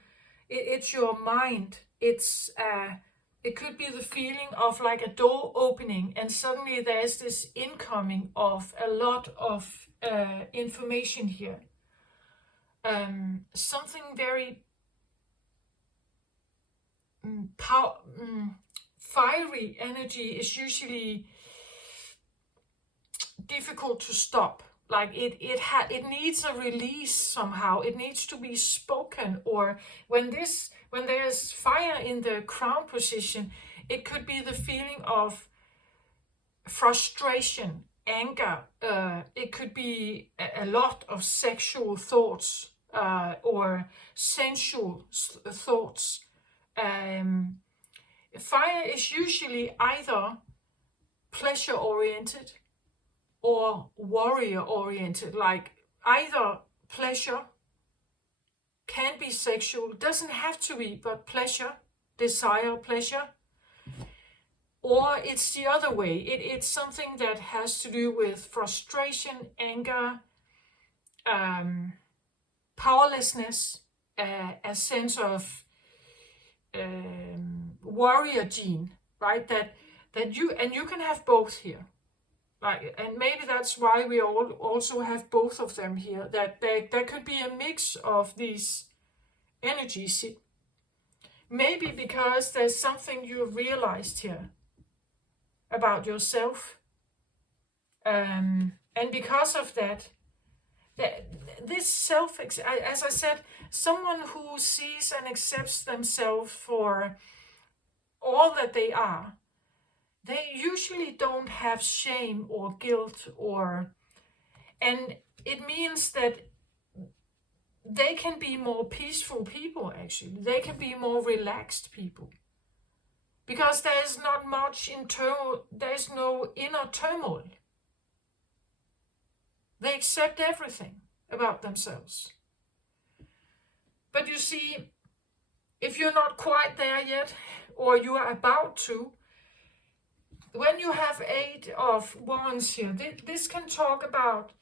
mind. It could be the feeling of like a door opening, and suddenly there's this incoming of a lot of information here. Something very fiery energy is usually difficult to stop. Like it needs a release somehow. It needs to be spoken. Or when there's fire in the crown position, it could be the feeling of frustration, anger. It could be a lot of sexual thoughts or sensual thoughts. Fire is usually either pleasure oriented or warrior oriented. Like either pleasure, can be sexual, doesn't have to be, but pleasure, desire, pleasure. Or it's the other way. It's something that has to do with frustration, anger, powerlessness, a sense of warrior gene, right? That you can have both here. Right, and maybe that's why we all also have both of them here, that there could be a mix of these energies. Maybe because there's something you realized here about yourself. And because of that, this self, as I said, someone who sees and accepts themselves for all that they are, they usually don't have shame or guilt, and it means that they can be more peaceful people. Actually, they can be more relaxed people, because there's not much internal, there's no inner turmoil. They accept everything about themselves. But you see, if you're not quite there yet, or you are about to, when you have 8 of Wands here, this can talk about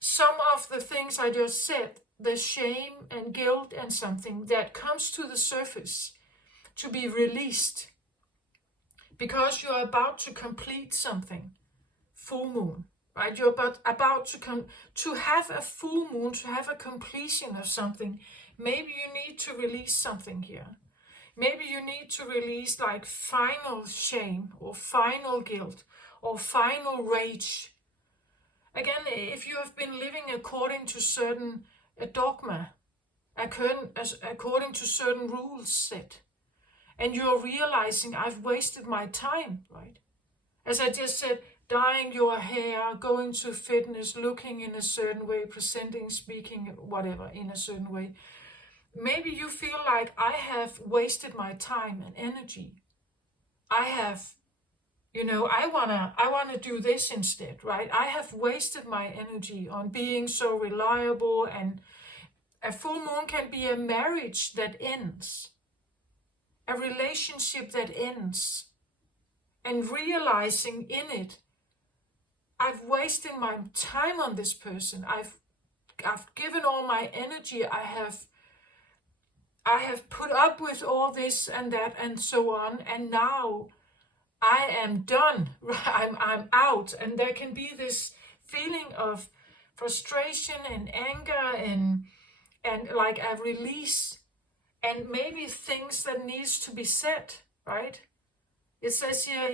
some of the things I just said, the shame and guilt and something that comes to the surface to be released because you're about to complete something. Full moon, right? You're about to have a full moon, to have a completion of something. Maybe you need to release something here. Maybe you need to release like final shame or final guilt or final rage. Again, if you have been living according to certain dogma, according to certain rules set, and you're realizing I've wasted my time, right? As I just said, dyeing your hair, going to fitness, looking in a certain way, presenting, speaking, whatever, in a certain way. Maybe you feel like I have wasted my time and energy. I have, I wanna do this instead, right? I have wasted my energy on being so reliable, and a full moon can be a marriage that ends, a relationship that ends, and realizing in it, I've wasted my time on this person. I've given all my energy. I have put up with all this and that and so on, and now I am done. I'm out. And there can be this feeling of frustration and anger and like a release, and maybe things that needs to be said, right? It says here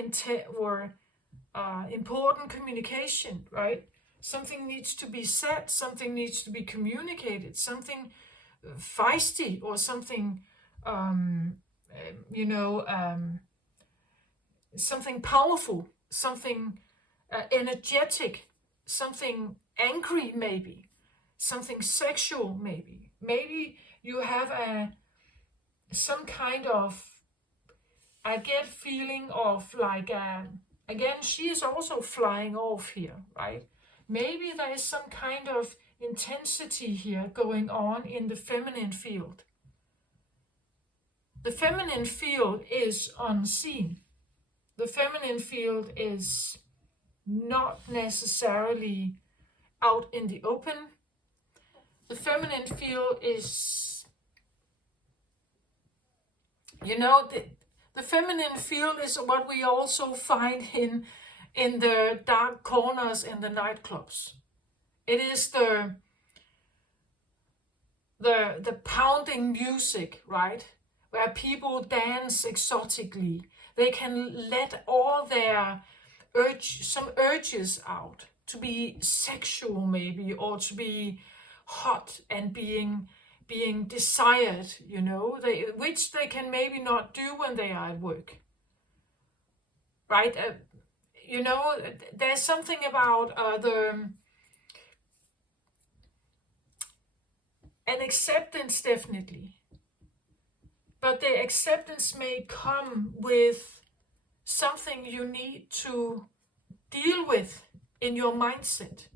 important communication, right? Something needs to be said, something needs to be communicated, something feisty or something, something powerful, something energetic, something angry maybe, something sexual maybe. Maybe you have some kind of, I get feeling of like, again, she is also flying off here, right? Maybe there is some kind of intensity here going on in the feminine field. The feminine field is unseen. The feminine field is not necessarily out in the open. The feminine field is, the feminine field is what we also find in the dark corners in the nightclubs. It is the pounding music, right? Where people dance exotically. They can let all their some urges out to be sexual maybe, or to be hot and being desired, which they can maybe not do when they are at work, right? There's something about an acceptance, definitely, but the acceptance may come with something you need to deal with in your mindset.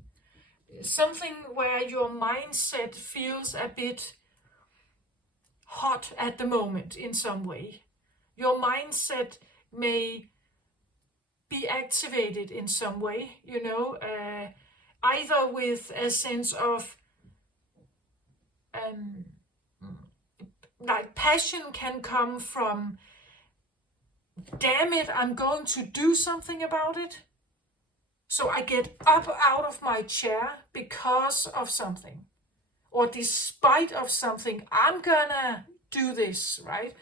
Something where your mindset feels a bit hot at the moment in some way. Your mindset may be activated in some way, either with a sense of like passion can come from, damn it, I'm going to do something about it. So I get up out of my chair because of something, or despite of something, I'm gonna do this, right?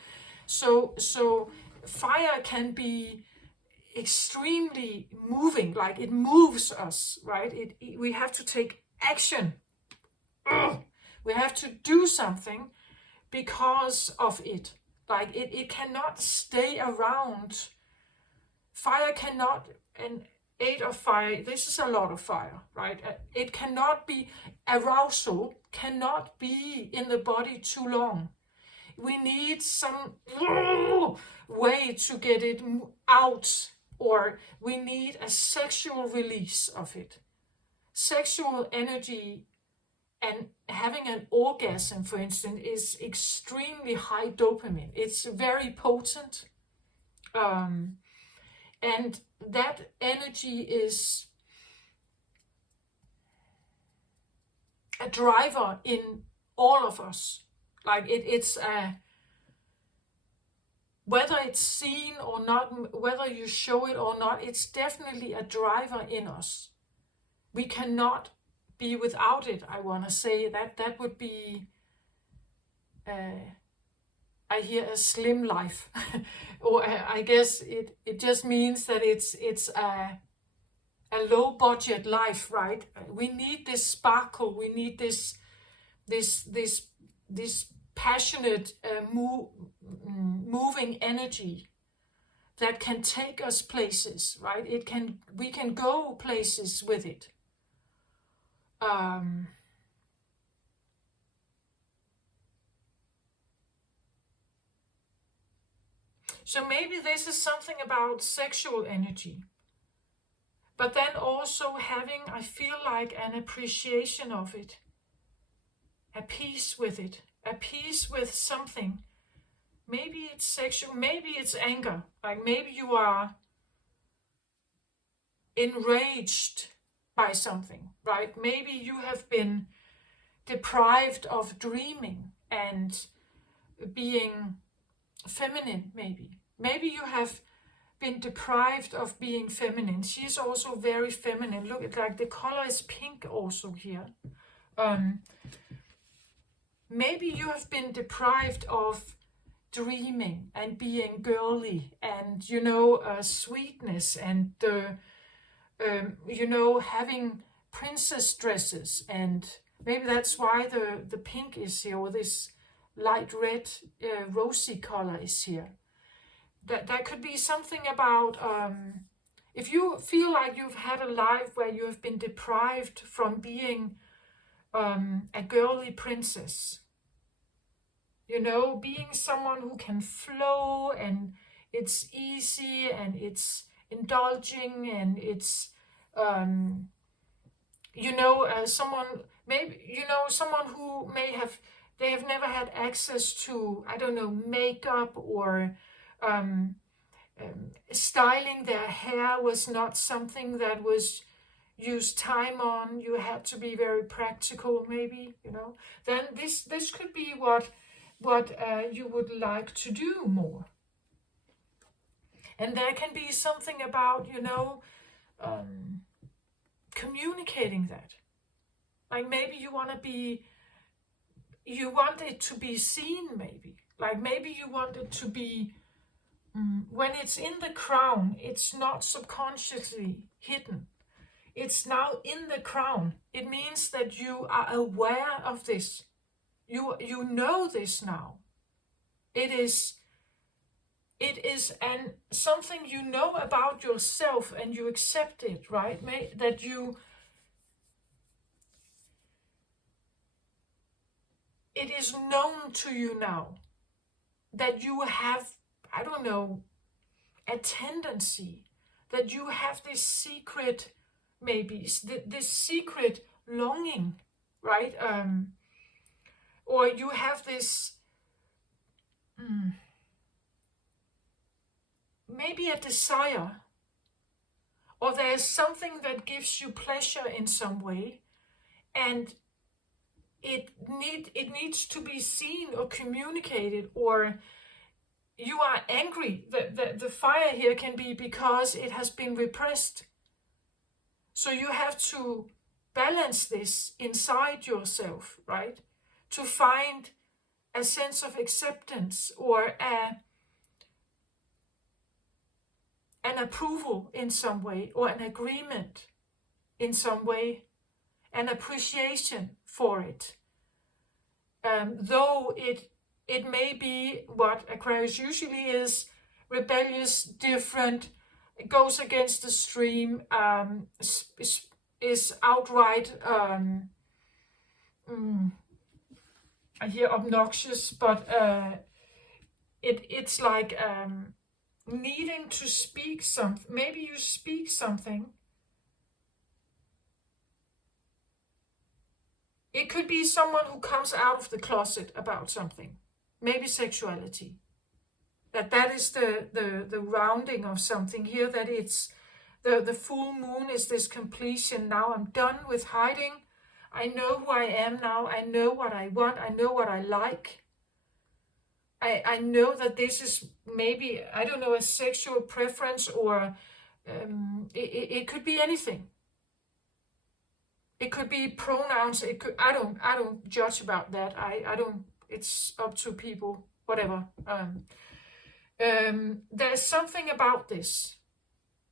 So fire can be extremely moving, like it moves us, right? We have to take action. We have to do something because of it. Like it cannot stay around. Fire cannot, and 8 of fire, this is a lot of fire, right? It cannot be, arousal cannot be in the body too long. We need some way to get it out, or we need a sexual release of it. Sexual energy and having an orgasm, for instance, is extremely high dopamine. It's very potent. And that energy is a driver in all of us. Like it's whether it's seen or not, whether you show it or not, it's definitely a driver in us. We cannot be without it. I want to say that would be, I hear a slim life, or I guess it just means that it's a low budget life, right? We need this sparkle. We need this passionate, moving energy that can take us places, right? We can go places with it. So maybe this is something about sexual energy, but then also having, I feel like, an appreciation of it, a peace with it, a peace with something. Maybe it's sexual, maybe it's anger, like maybe you are enraged by something, right? Maybe you have been deprived of dreaming and being feminine, maybe you have been deprived of being feminine. She's also very feminine. Look at, like, the color is pink also here. Maybe you have been deprived of dreaming and being girly and sweetness and having princess dresses, and maybe that's why the pink is here, or this light red rosy color is here. That could be something about if you feel like you've had a life where you have been deprived from being a girly princess, being someone who can flow, and it's easy, and it's indulging, and it's someone, maybe, someone who they have never had access to, I don't know, makeup, or um, styling their hair was not something that was used time on. You had to be very practical, maybe, then this could be what you would like to do more. And there can be something about, communicating that. Like maybe you want it to be seen, maybe. Like maybe you want it to be, when it's in the crown, it's not subconsciously hidden. It's now in the crown. It means that you are aware of this. You know this now. It is something you know about yourself, and you accept it, right? That it is known to you now that you have, I don't know, a tendency, that you have this secret, maybe this secret longing, right? Or you have this, maybe a desire, or there's something that gives you pleasure in some way, and it needs to be seen or communicated, or you are angry. The fire here can be because it has been repressed. So you have to balance this inside yourself, right? To find a sense of acceptance, or an approval in some way, or an agreement in some way, an appreciation for it. Though it may be what Aquarius usually is, rebellious, different, goes against the stream, is outright, I hear obnoxious, but it's like needing to speak something. Maybe you speak something. It could be someone who comes out of the closet about something, maybe sexuality. That is the rounding of something here, that it's the full moon is this completion. Now I'm done with hiding. I know who I am now. I know what I want. I know what I like. I know that this is maybe, I don't know, a sexual preference, or it could be anything. It could be pronouns. It could, I don't judge about that. I don't, it's up to people, whatever. There's something about this.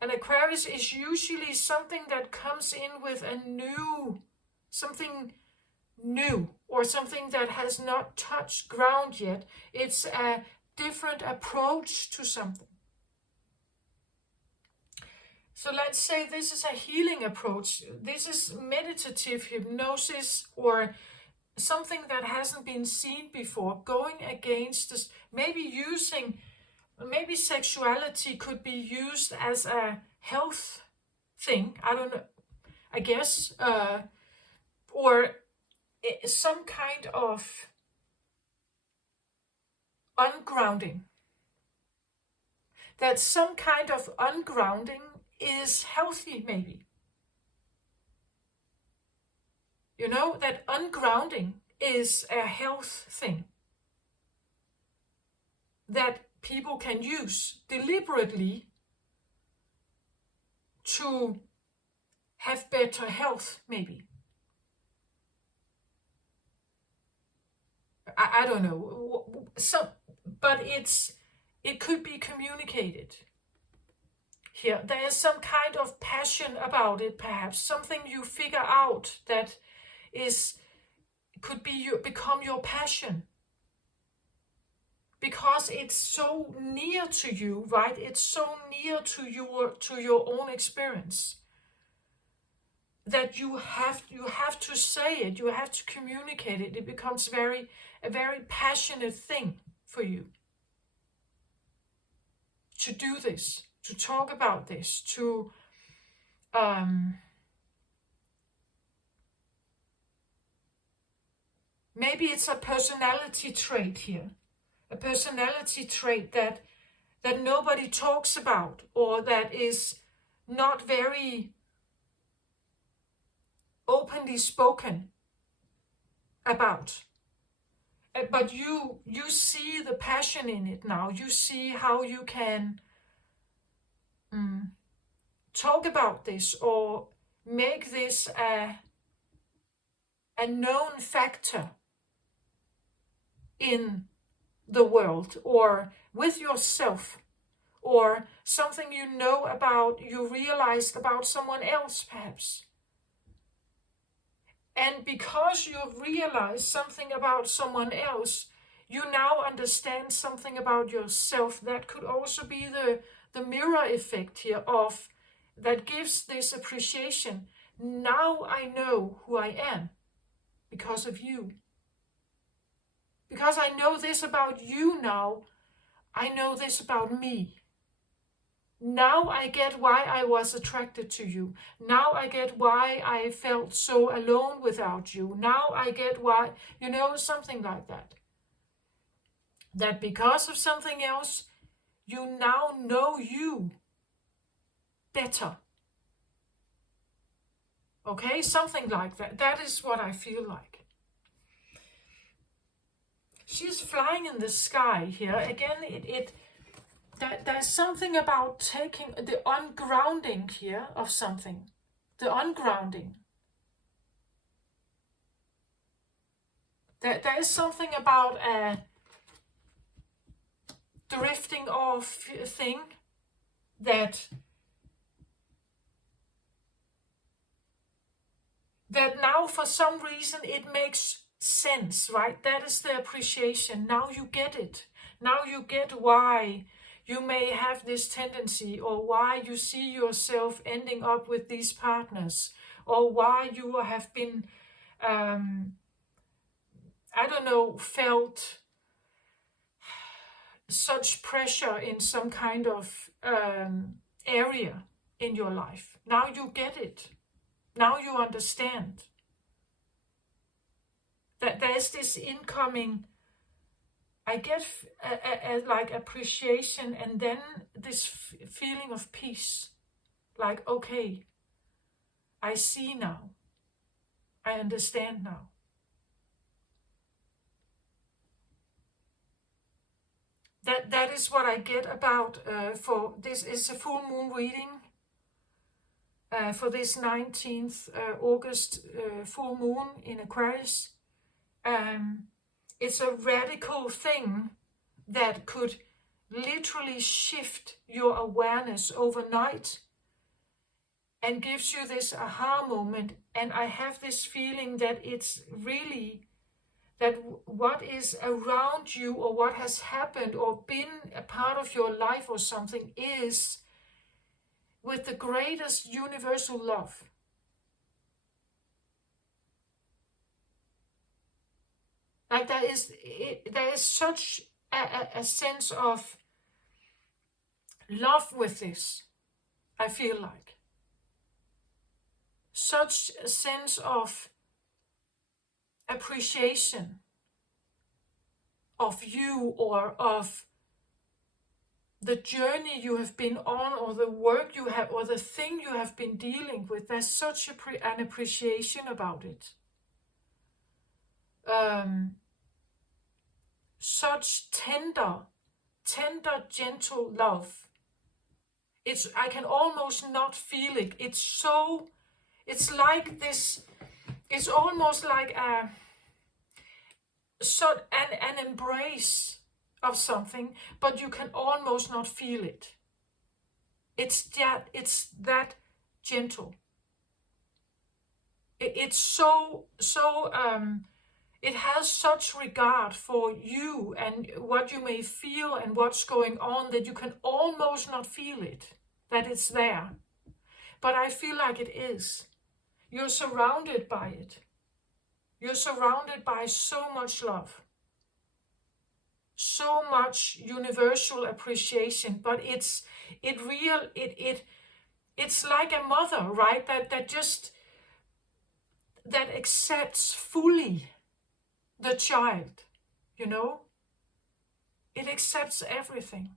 And Aquarius is usually something that comes in with something new, or something that has not touched ground yet. It's a different approach to something. So let's say this is a healing approach. This is meditative hypnosis, or something that hasn't been seen before, going against this, maybe sexuality could be used as a health thing, I don't know, I guess, or some kind of ungrounding. That some kind of ungrounding is healthy, maybe. That ungrounding is a health thing that people can use deliberately to have better health, maybe. I don't know. But it could be communicated here. There is some kind of passion about it, perhaps. Something you figure out that could become your passion. Because it's so near to you, right? It's so near to your own experience, that you have to say it, you have to communicate it. It becomes a very passionate thing for you to do this, to talk about this, to maybe it's a personality trait here, a personality trait that nobody talks about, or that is not very openly spoken about. But you see the passion in it now. You see how you can talk about this, or make this a known factor in the world, or with yourself, or something you know about, you realized about someone else perhaps. And because you've realized something about someone else, you now understand something about yourself. That could also be the mirror effect here of that gives this appreciation. Now I know who I am because of you. Because I know this about you now, I know this about me. Now I get why I was attracted to you. Now I get why I felt so alone without you. Now I get why, something like that. That because of something else, you now know you better. Okay, something like that. That is what I feel like. She's flying in the sky here. Again, there's something about taking the ungrounding here of something. The ungrounding. There is something about a drifting off thing that now for some reason it makes sense, right? That is the appreciation. Now you get it. Now you get why you may have this tendency, or why you see yourself ending up with these partners, or why you have been, felt such pressure in some kind of area in your life. Now you get it. Now you understand that there's this incoming, I get like appreciation, and then this feeling of peace. Like, okay, I see now. I understand now. That is what I get about for this. Is a full moon reading for this 19th August full moon in Aquarius. It's a radical thing that could literally shift your awareness overnight and gives you this aha moment. And I have this feeling that it's really that what is around you, or what has happened or been a part of your life or something, is with the greatest universal love. Like there is such a sense of love with this, I feel like. Such a sense of appreciation of you, or of the journey you have been on, or the work you have, or the thing you have been dealing with. There's such an appreciation about it. Such tender, gentle love. I can almost not feel it. It's like this. It's almost like an embrace of something, but you can almost not feel it. It's that gentle. It's so it has such regard for you and what you may feel and what's going on, that you can almost not feel it, that it's there. But I feel like it is. You're surrounded by it. You're surrounded by so much love, so much universal appreciation, but it's like a mother, right? That accepts fully the child, you know? It accepts everything.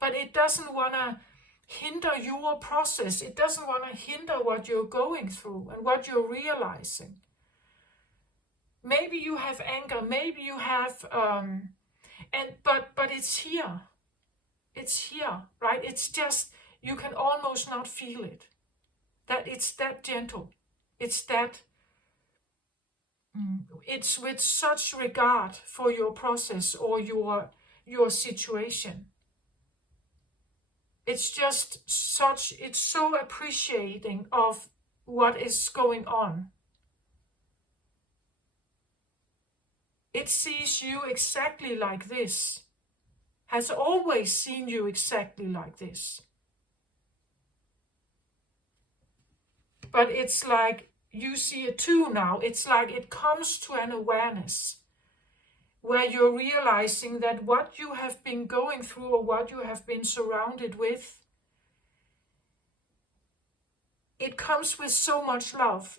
But it doesn't want to hinder your process. It doesn't want to hinder what you're going through and what you're realizing. Maybe you have anger, maybe you have but it's here. It's here, right? It's just you can almost not feel it. That it's that gentle. It's that it's with such regard for your process or your situation. It's just it's so appreciating of what is going on. It sees you exactly like this, has always seen you exactly like this. But it's like you see it too now. It's like it comes to an awareness where you're realizing that what you have been going through or what you have been surrounded with, it comes with so much love.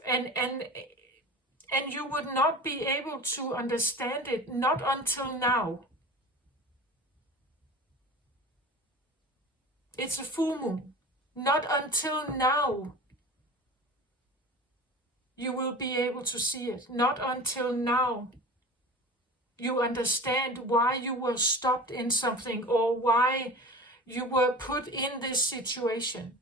And you would not be able to understand it, not until now. It's a full moon. Not until now you will be able to see it. Not until now you understand why you were stopped in something or why you were put in this situation.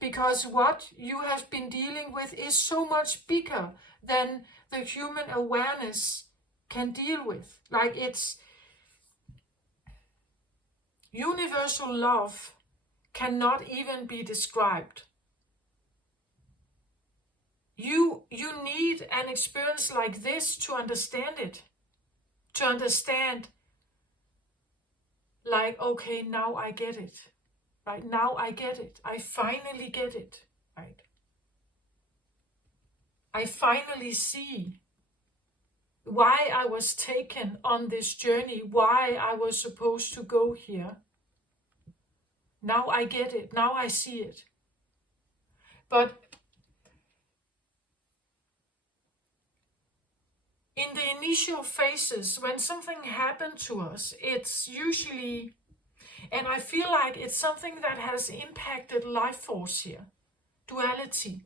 Because what you have been dealing with is so much bigger than the human awareness can deal with. Like it's universal love cannot even be described. You need an experience like this to understand it. To understand, like, okay, now I get it. Right now I get it. I finally get it. Right? I finally see why I was taken on this journey, why I was supposed to go here. Now I get it. Now I see it. But in the initial phases, when something happened to us, it's usually, and I feel like it's something that has impacted life force here, duality.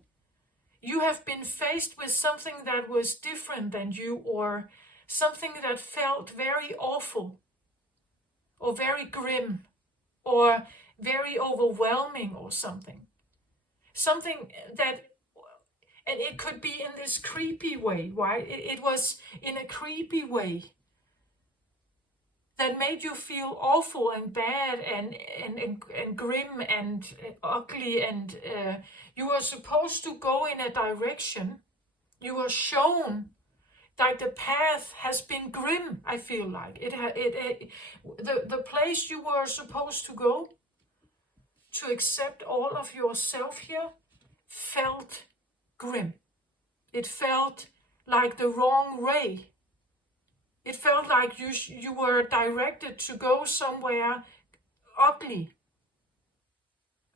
You have been faced with something that was different than you, or something that felt very awful, or very grim, or very overwhelming, or something. Something that, and it could be in this creepy way, right? It was in a creepy way that made you feel awful and bad and grim and ugly, and you were supposed to go in a direction. You were shown that the path has been grim. I feel like the place you were supposed to go to accept all of yourself here felt grim. It felt like the wrong way. It felt like you were directed to go somewhere ugly,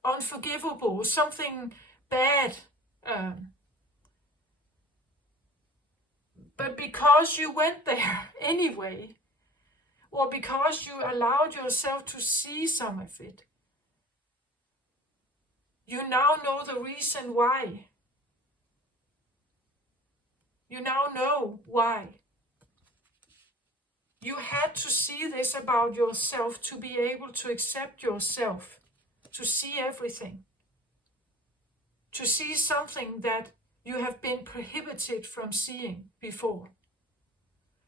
unforgivable, something bad. But because you went there anyway, or because you allowed yourself to see some of it, you now know the reason why. You now know why. You had to see this about yourself to be able to accept yourself, to see everything, to see something that you have been prohibited from seeing before.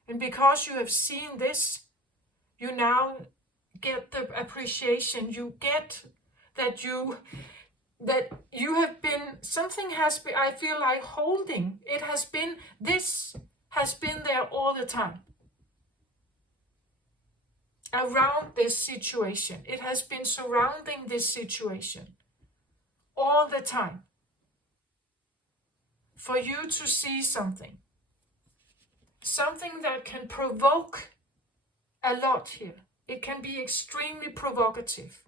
And because you have seen this, you now get the appreciation. You get that you have been, something has been, I feel like holding. It has been, this has been there all the time. Around this situation. It has been surrounding this situation. all the time for you to see something that can provoke a lot here. It can be extremely provocative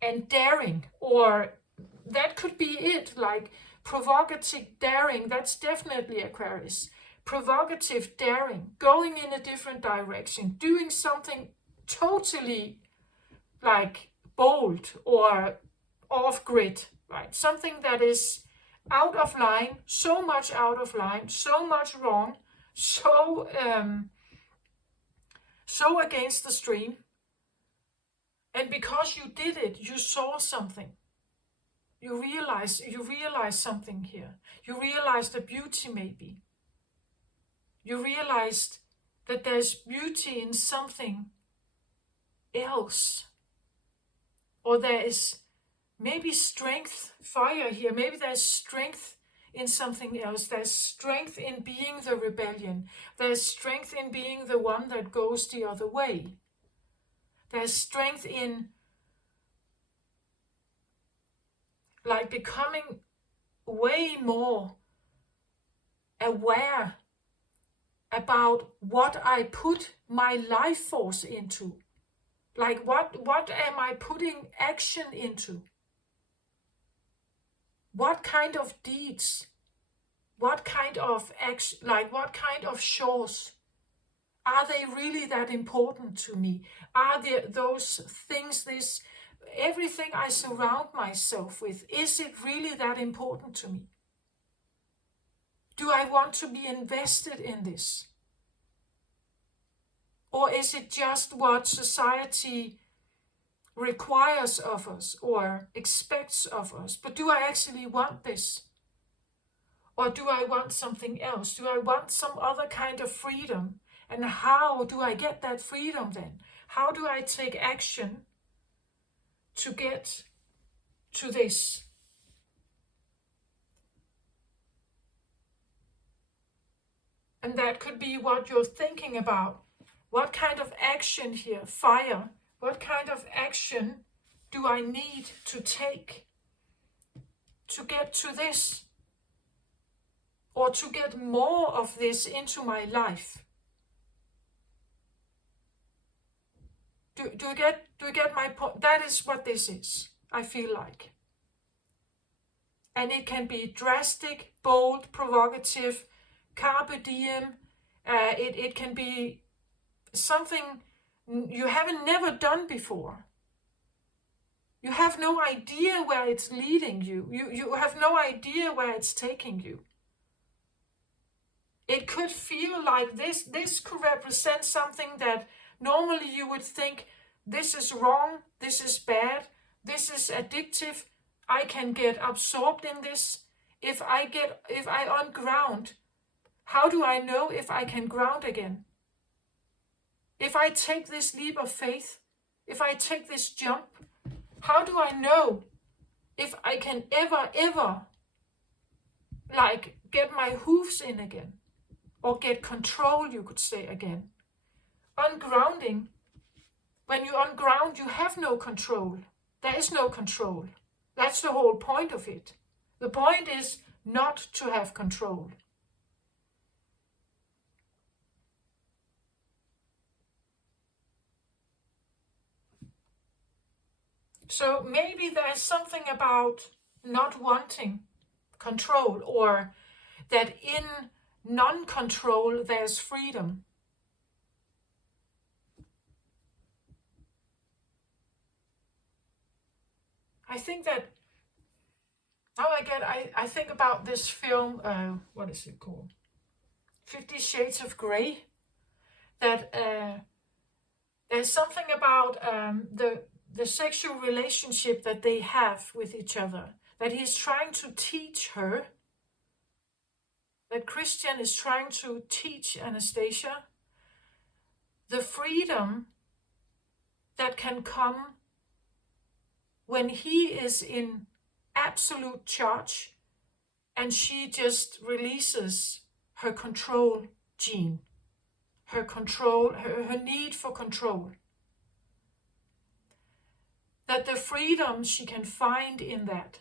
and daring, or that could be it, like provocative, daring. That's definitely Aquarius. Provocative, daring, going in a different direction, doing something totally like bold or off grid, right? Something that is out of line, so much out of line, so much wrong, so against the stream. And because you did it, you saw something. You realize something here. You realize the beauty, maybe. You realized that there's beauty in something else. Or there is maybe strength, fire here. Maybe there's strength in something else. There's strength in being the rebellion. There's strength in being the one that goes the other way. There's strength in like becoming way more aware about what I put my life force into. Like what am I putting action into? What kind of deeds? What kind of action, like what kind of chores? Are they really that important to me? Are there those things, everything I surround myself with, is it really that important to me? Do I want to be invested in this? Or is it just what society requires of us or expects of us? But do I actually want this? Or do I want something else? Do I want some other kind of freedom? And how do I get that freedom then? How do I take action to get to this? And that could be what you're thinking about. What kind of action here? Fire. What kind of action do I need to take to get to this? Or to get more of this into my life? Do you get my point? That is what this is, I feel like. And it can be drastic, bold, provocative, carpe diem. It can be something you haven't never done before. You have no idea where it's leading you. You have no idea where it's taking you. It could feel like this could represent something that normally you would think, this is wrong, this is bad, this is addictive, I can get absorbed in this. If I unground, how do I know if I can ground again? If I take this leap of faith, if I take this jump, how do I know if I can ever like get my hooves in again? Or get control, you could say again. Ungrounding, when you unground, you have no control. There is no control. That's the whole point of it. The point is not to have control. So maybe there's something about not wanting control, or that in non-control there's freedom. I think that now I think about this film, what is it called? 50 Shades of Grey. That there's something about the sexual relationship that they have with each other, that he's trying to teach her, that Christian is trying to teach Anastasia the freedom that can come when he is in absolute charge and she just releases her control gene, her control, her need for control. that the freedom she can find in that,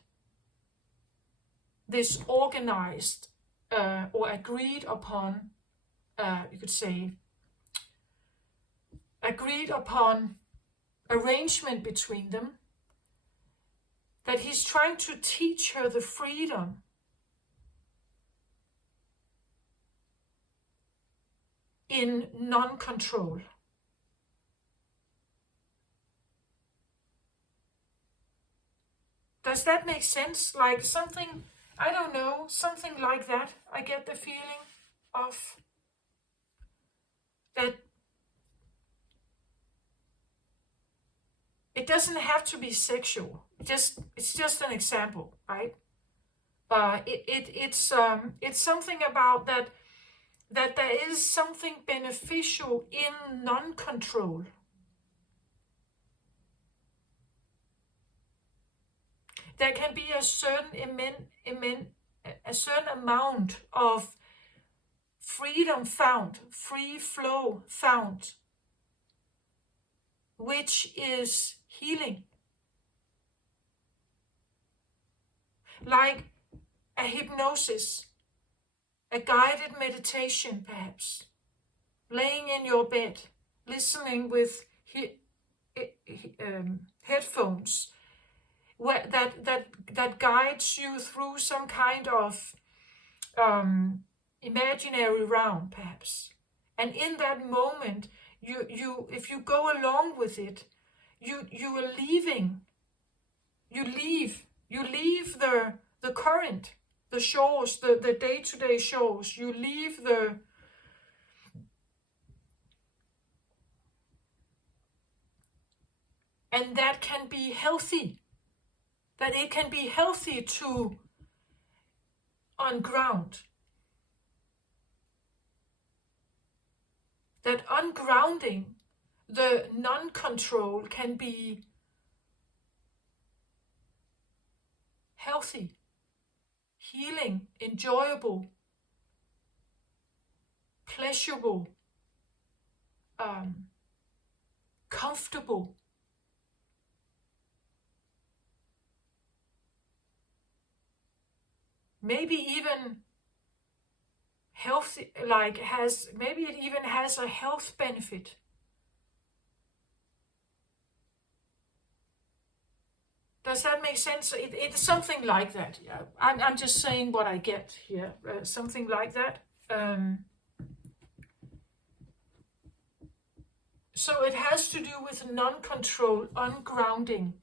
this organized or agreed upon, you could say, agreed upon arrangement between them, that he's trying to teach her the freedom in non-control. Does that make sense? Like something, I don't know, something like that. I get the feeling of that. It doesn't have to be sexual. It's just an example, right? It's something about that there is something beneficial in non-control. There can be a certain a certain amount of freedom found, free flow found, which is healing. Like a hypnosis, a guided meditation perhaps, laying in your bed, listening with headphones, where that guides you through some kind of imaginary realm perhaps. And in that moment, you if you go along with it, you are leaving. You leave the current, the shores, the day-to-day shores. You leave and that can be healthy. That it can be healthy to unground. That ungrounding, the non-control, can be healthy, healing, enjoyable, pleasurable, comfortable. Maybe even healthy, like maybe it even has a health benefit. Does that make sense? It's something like that. Yeah, I'm just saying what I get here. Something like that. So it has to do with non-control, ungrounding,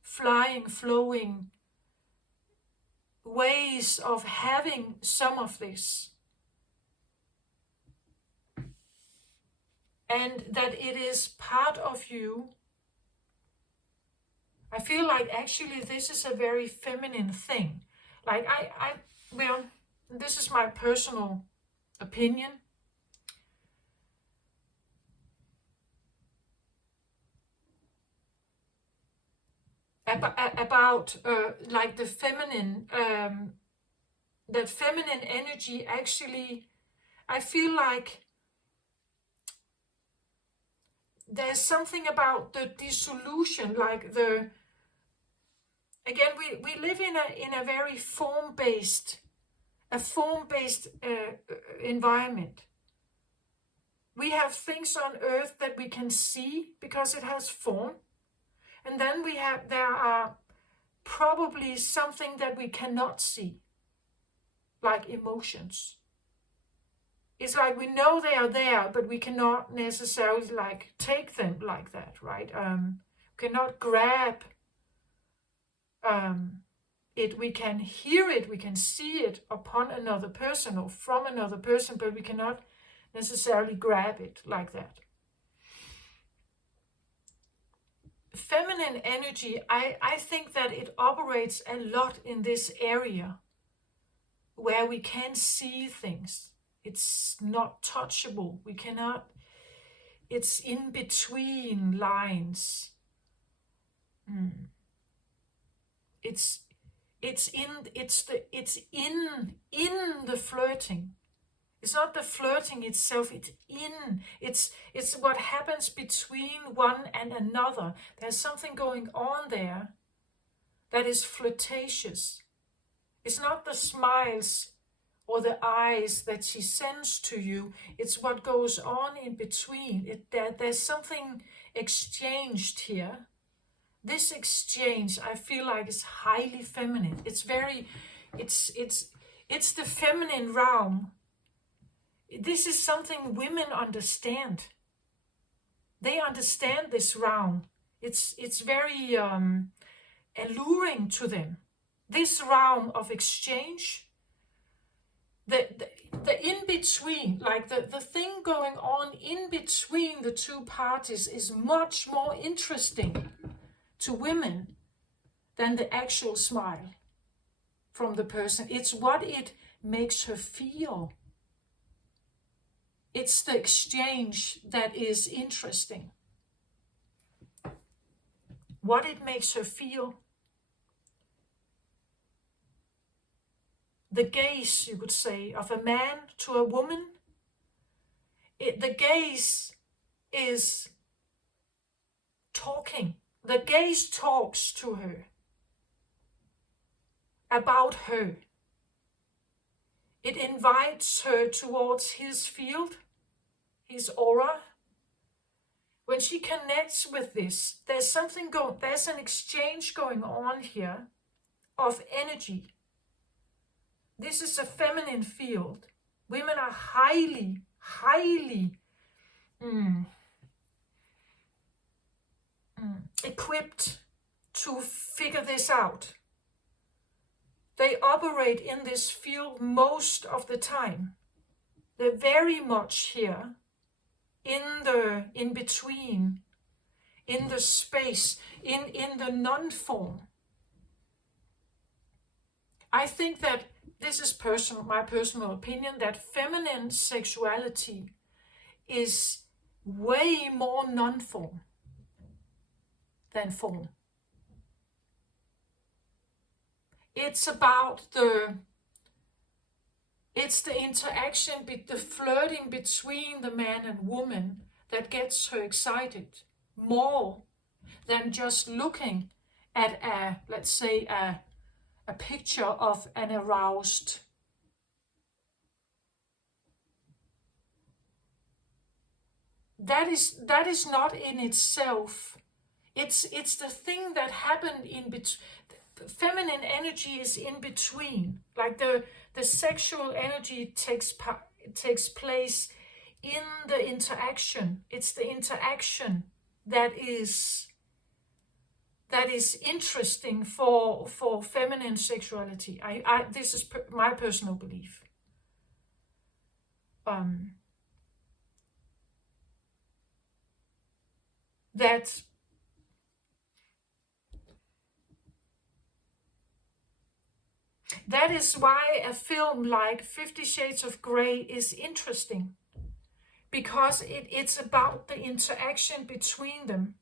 flying, flowing ways of having some of this. And that it is part of you. I feel like actually this is a very feminine thing. Like well, this is my personal opinion. About like the feminine, that feminine energy actually, I feel like there's something about the dissolution, like again, we live in a very form-based environment. We have things on earth that we can see because it has form. And then there are probably something that we cannot see, like emotions. It's like we know they are there, but we cannot necessarily like take them like that, right? Cannot grab it. We can hear it, we can see it upon another person or from another person, but we cannot necessarily grab it like that. Feminine energy, I think that it operates a lot in this area where we can see things. It's not touchable. We cannot, it's in between lines. It's in the flirting. It's not the flirting itself, it's what happens between one and another. There's something going on there that is flirtatious. It's not the smiles or the eyes that she sends to you. It's what goes on in between. There's something exchanged here. This exchange, I feel like, is highly feminine. It's the feminine realm. This is something women understand. They understand this realm. It's very alluring to them. This realm of exchange, the in-between, like the thing going on in between the two parties is much more interesting to women than the actual smile from the person. It's what it makes her feel. It's the exchange that is interesting. What it makes her feel. The gaze, you could say, of a man to a woman. The gaze is talking. The gaze talks to her about her. It invites her towards his field, his aura. When she connects with this, there's an exchange going on here of energy. This is a feminine field. Women are highly equipped to figure this out. They operate in this field most of the time. They're very much here, in between, in the space, in the non-form. I think that this is my personal opinion, that feminine sexuality is way more non-form than form. It's the interaction, the flirting between the man and woman that gets her excited more than just looking at let's say a picture of an aroused. That is not in itself. It's the thing that happened in between. Feminine energy is in between, like the sexual energy takes place in the interaction. It's the interaction that is interesting for feminine sexuality. This is my personal belief. That is why a film like 50 Shades of Grey is interesting, because it's about the interaction between them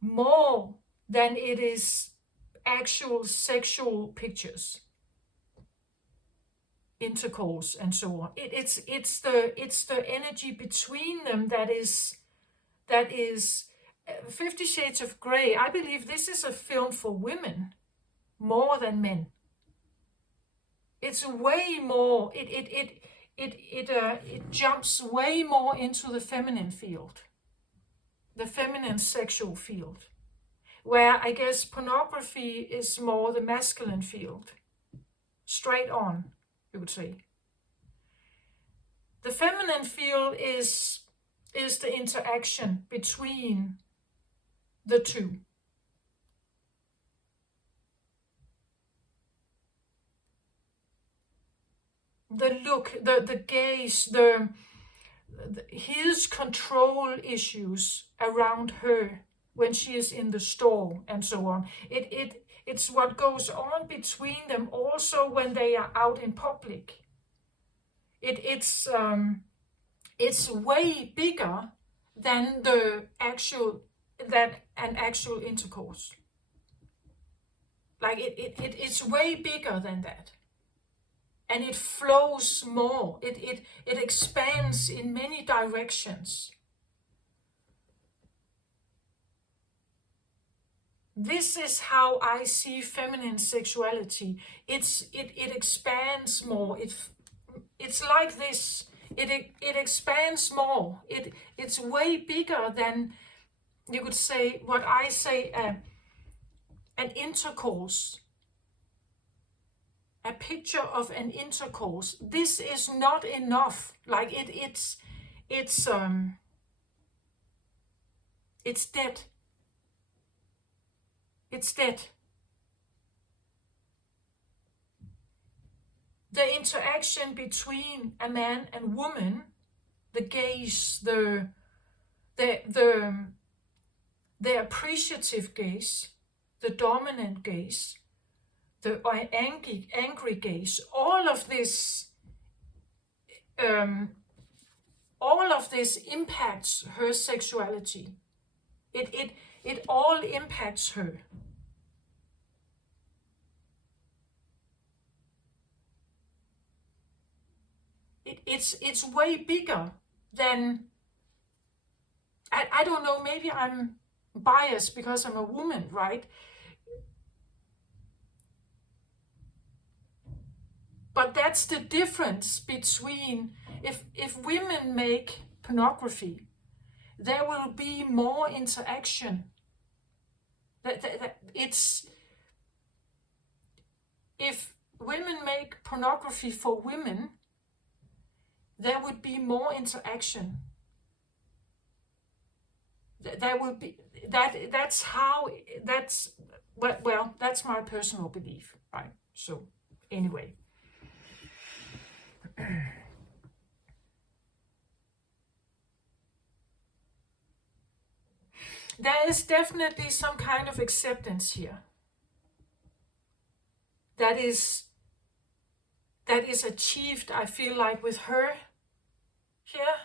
more than it is actual sexual pictures, intercourse and so on. It's the energy between them that is 50 Shades of Grey. I believe this is a film for women more than men. It's way more. It jumps way more into the feminine field, the feminine sexual field, where I guess pornography is more the masculine field, straight on, you would say. The feminine field is the interaction between the two. The look, the gaze, his control issues around her when she is in the store and so on. It's what goes on between them also when they are out in public. It's way bigger than an actual intercourse. Like it's way bigger than that. and it flows more. It expands in many directions. This is how I see feminine sexuality. It expands more. It's like this. It expands more. It's way bigger than, you could say, what I say, an intercourse. A picture of an intercourse. This is not enough. Like it's dead. It's dead. The interaction between a man and woman, the gaze, the appreciative gaze, the dominant gaze, the angry gaze, all of this impacts her sexuality. It all impacts her. It's way bigger than, I don't know, maybe I'm biased because I'm a woman, right? But that's the difference between, if women make pornography, there will be more interaction. It's, if women make pornography for women, there would be more interaction. There will be, that's how, that's, well, that's my personal belief, right? So anyway. There is definitely some kind of acceptance here. That is achieved, I feel like, with her here.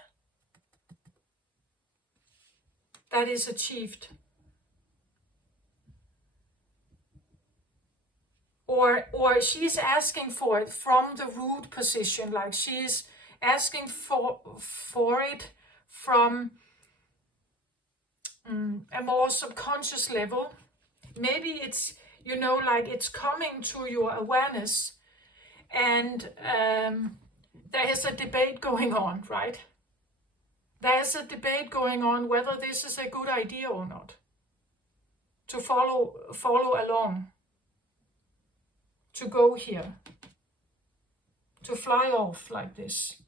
That is achieved. Or she's asking for it from the root position, like she's asking for it from a more subconscious level. Maybe it's, like it's coming to your awareness, and there is a debate going on, right? There's a debate going on whether this is a good idea or not, to follow along, to go here, to fly off like this.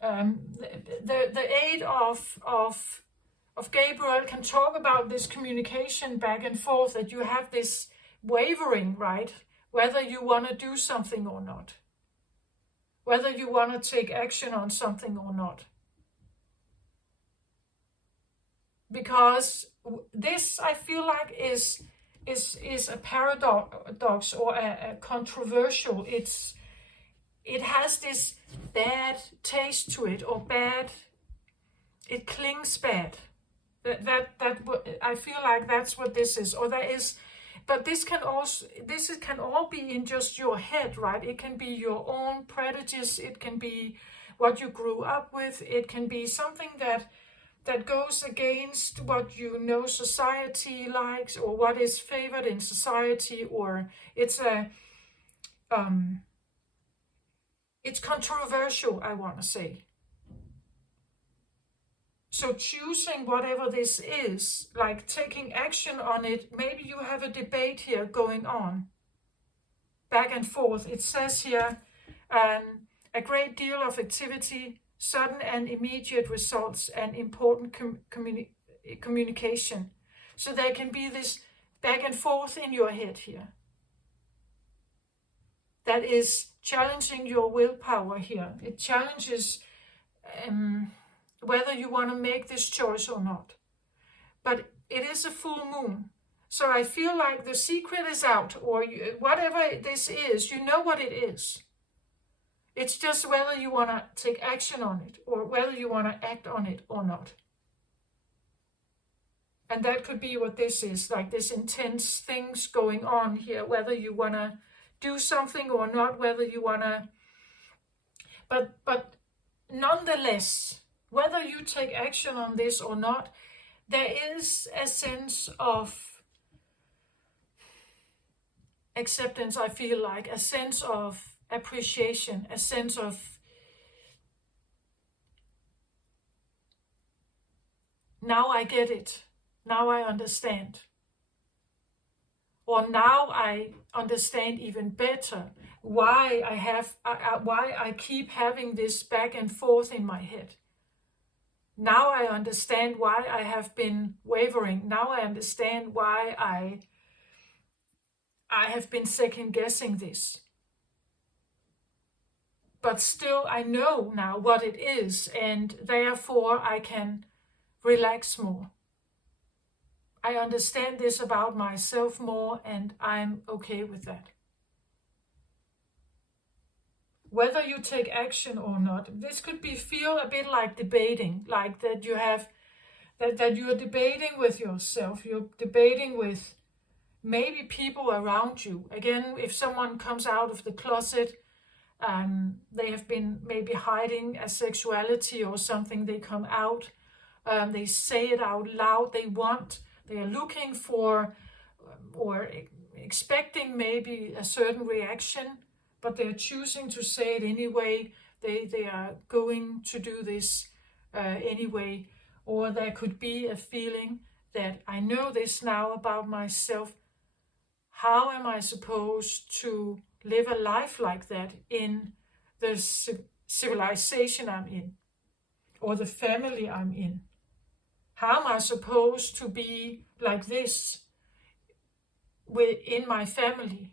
The aid of Gabriel can talk about this communication back and forth, that you have this wavering, right? Whether you want to do something or not, whether you want to take action on something or not. Because this, I feel like, is a paradox, or a controversial. It has this bad taste to it, or it clings bad. That I feel like that's what this is. Or there is, but this can all be in just your head, right? It can be your own prejudice. It can be what you grew up with. It can be something that goes against what society likes, or what is favored in society, or it's controversial, I want to say. So choosing whatever this is, like taking action on it, maybe you have a debate here going on, back and forth. It says here, a great deal of activity, sudden and immediate results, and important communication. So there can be this back and forth in your head here. That is challenging your willpower here. It challenges whether you want to make this choice or not. But it is a full moon. So I feel like the secret is out, or whatever this is, you know what it is. It's just whether you want to take action on it, or whether you want to act on it or not. And that could be what this is, like this intense things going on here, whether you want to do something or not, whether you want to, but nonetheless, whether you take action on this or not, there is a sense of acceptance, I feel like, a sense of appreciation, a sense of now I get it, now I understand. Or now I understand even better why why I keep having this back and forth in my head. Now I understand why I have been wavering. Now I understand why I have been second guessing this. But still I know now what it is, and therefore I can relax more. I understand this about myself more, and I'm okay with that. Whether you take action or not, this could feel a bit like debating, like that you have that you're debating with yourself, you're debating with maybe people around you. Again, if someone comes out of the closet, they have been maybe hiding a sexuality or something, they come out, they say it out loud, they are looking for or expecting maybe a certain reaction, but they're choosing to say it anyway. They are going to do this anyway. Or there could be a feeling that I know this now about myself. How am I supposed to live a life like that in the civilization I'm in, or the family I'm in? How am I supposed to be like this in my family?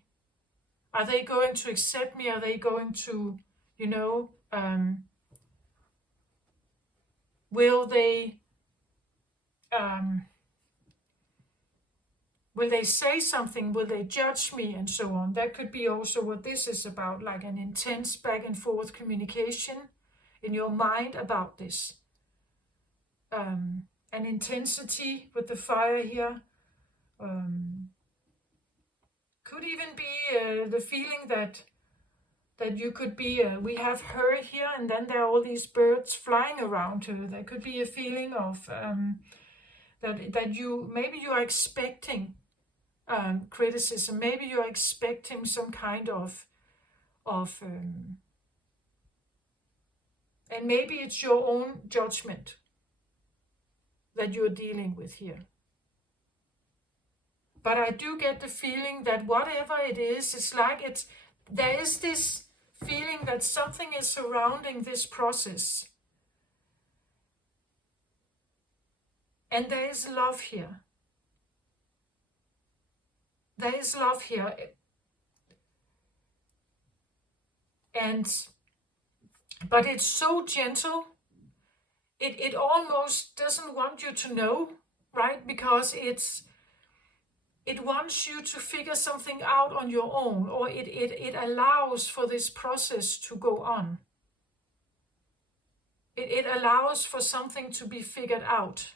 Are they going to accept me? Are they going to, will they say something? Will they judge me, and so on? That could be also what this is about, like an intense back and forth communication in your mind about this. An intensity with the fire here. Could even be the feeling that you could be, we have her here, and then there are all these birds flying around her. There could be a feeling of that maybe you are expecting criticism. Maybe you are expecting some kind of and maybe it's your own judgment that you're dealing with here. But I do get the feeling that whatever it is, it's like there is this feeling that something is surrounding this process. And there is love here. There is love here. But it's so gentle. It almost doesn't want you to know, right? Because it wants you to figure something out on your own, or it allows for this process to go on. It allows for something to be figured out.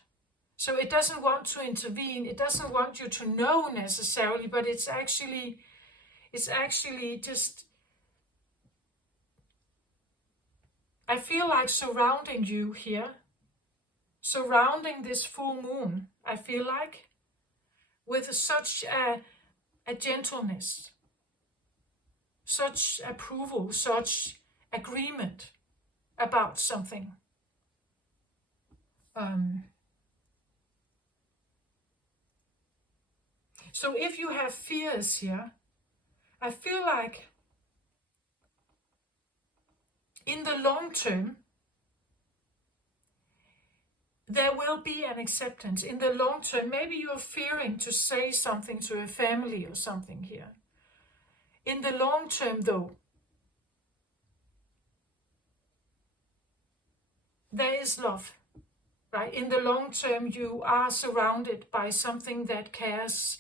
So it doesn't want to intervene. It doesn't want you to know necessarily, but it's actually just, I feel like surrounding you here, surrounding this full moon, I feel like, with such a gentleness, such approval, such agreement about something. So if you have fears here, I feel like in the long term, there will be an acceptance. In the long term, maybe you're fearing to say something to a family or something here. In the long term, though, there is love, right? In the long term, you are surrounded by something that cares.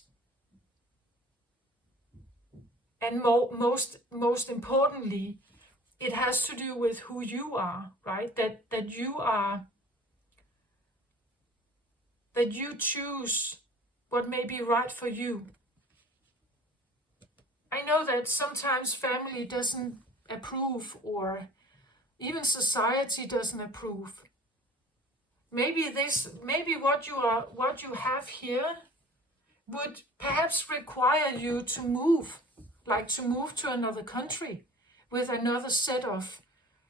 And most importantly, it has to do with who you are, right? That you choose what may be right for you. I know that sometimes family doesn't approve, or even society doesn't approve. Maybe what you have here would perhaps require you to move, like to move to another country with another set of,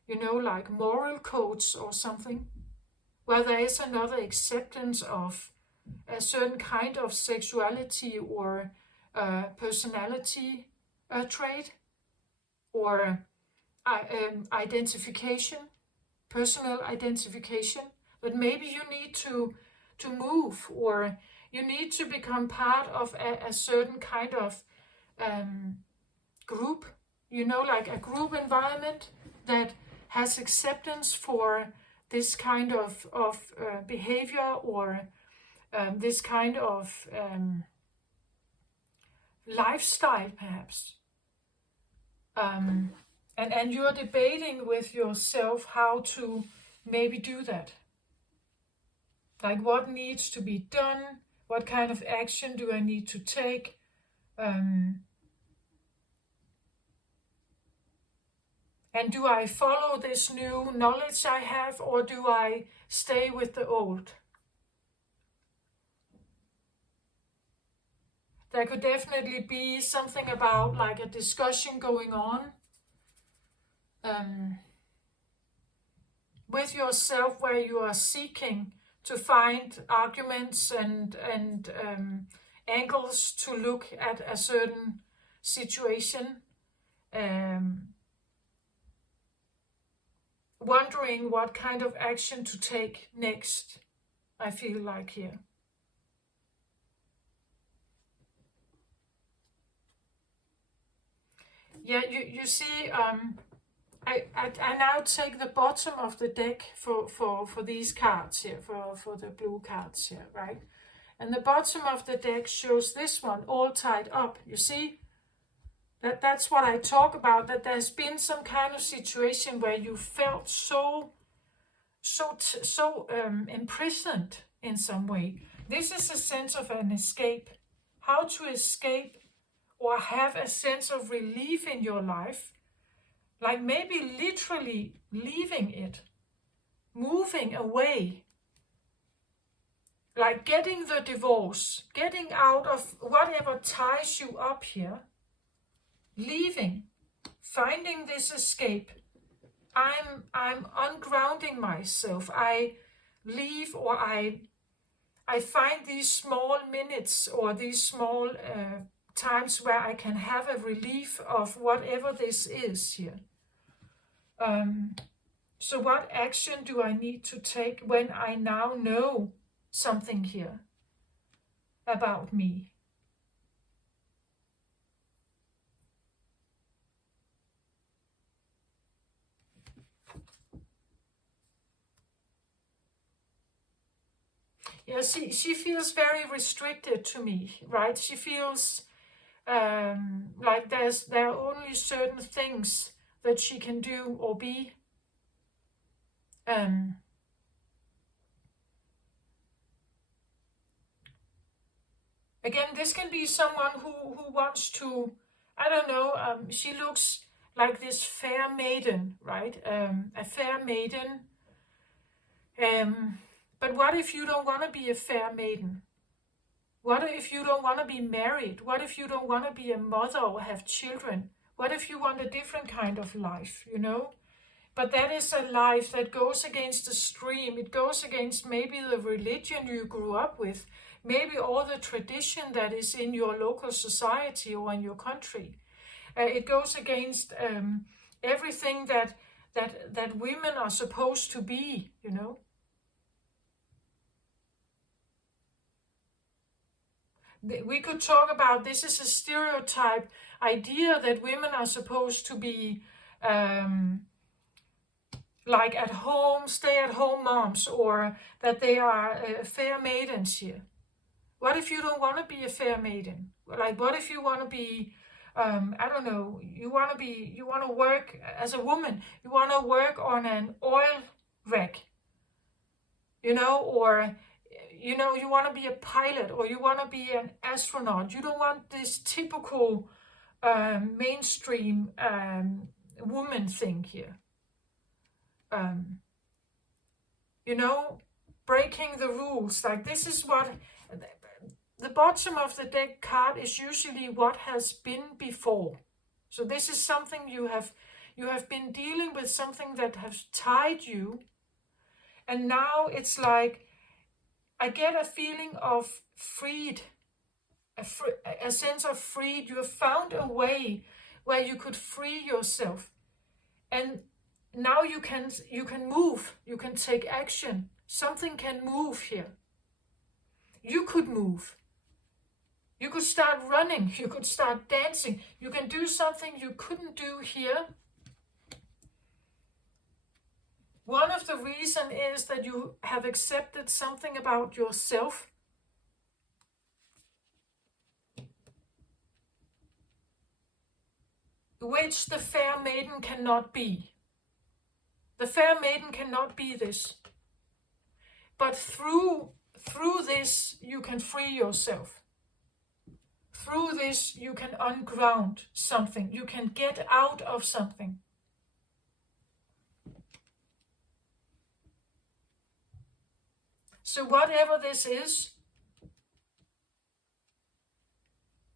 like moral codes or something, where there is another acceptance of a certain kind of sexuality or personality trait, or identification, personal identification. But maybe you need to move, or you need to become part of a certain kind of group, like a group environment that has acceptance for this kind of behavior, or this kind of lifestyle, perhaps. And you're debating with yourself how to maybe do that. Like, what needs to be done? What kind of action do I need to take? And do I follow this new knowledge I have, or do I stay with the old? There could definitely be something about like a discussion going on with yourself, where you are seeking to find arguments and angles to look at a certain situation, wondering what kind of action to take next, I feel like here. Yeah, you see, I now take the bottom of the deck for these cards here, for the blue cards here, right? And the bottom of the deck shows this one all tied up. You see, that's what I talk about, that there's been some kind of situation where you felt so imprisoned in some way. This is a sense of an escape. How to escape or have a sense of relief in your life. Like maybe literally leaving it, moving away, like getting the divorce, getting out of whatever ties you up here, leaving, finding this escape. I'm ungrounding myself. I leave, or I find these small minutes, or these small times where I can have a relief of whatever this is here. So what action do I need to take when I now know something here about me? Yeah, she feels very restricted to me, right? She feels like there are only certain things that she can do or be. Again, this can be someone who wants to, I don't know, she looks like this fair maiden, right? A fair maiden. But what if you don't want to be a fair maiden? What if you don't want to be married? What if you don't want to be a mother or have children? What if you want a different kind of life, But that is a life that goes against the stream. It goes against maybe the religion you grew up with, maybe all the tradition that is in your local society or in your country. It goes against everything that women are supposed to be, We could talk about, this is a stereotype idea that women are supposed to be like at home, stay-at-home moms, or that they are fair maidens here. What if you don't want to be a fair maiden? Like, what if you want to be, I don't know, you want to work as a woman, you want to work on an oil wreck, or you want to be a pilot, or you want to be an astronaut. You don't want this typical mainstream woman thing here. You know, breaking the rules. Like, this is what the bottom of the deck card is usually what has been before. So this is something you have been dealing with, something that has tied you, and now it's like I get a feeling of freed, a sense of freed. You have found a way where you could free yourself, and now you can move, you can take action. Something can move here. You could move. You could start running, you could start dancing, you can do something you couldn't do here. One of the reasons is that you have accepted something about yourself. Which the fair maiden cannot be. The fair maiden cannot be this. But through this, you can free yourself. Through this, you can unground something. You can get out of something. So whatever this is,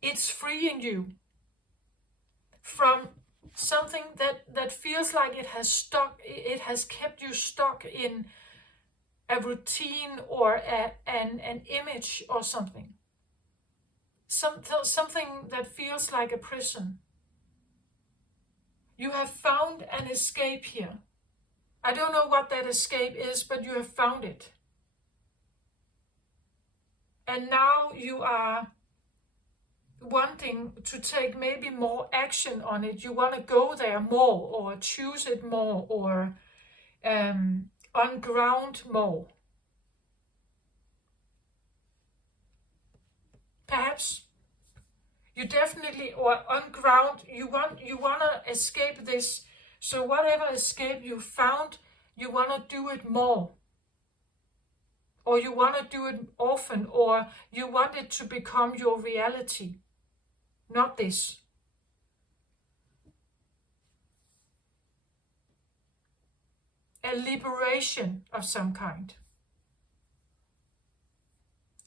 it's freeing you from something that feels like it has kept you stuck in a routine or an image or something. Something that feels like a prison. You have found an escape here. I don't know what that escape is, but you have found it. And now you are wanting to take maybe more action on it. You want to go there more, or choose it more, or unground more. Perhaps you definitely, or unground, you want to escape this. So whatever escape you found, you want to do it more. Or you want to do it often, or you want it to become your reality. Not this. A liberation of some kind.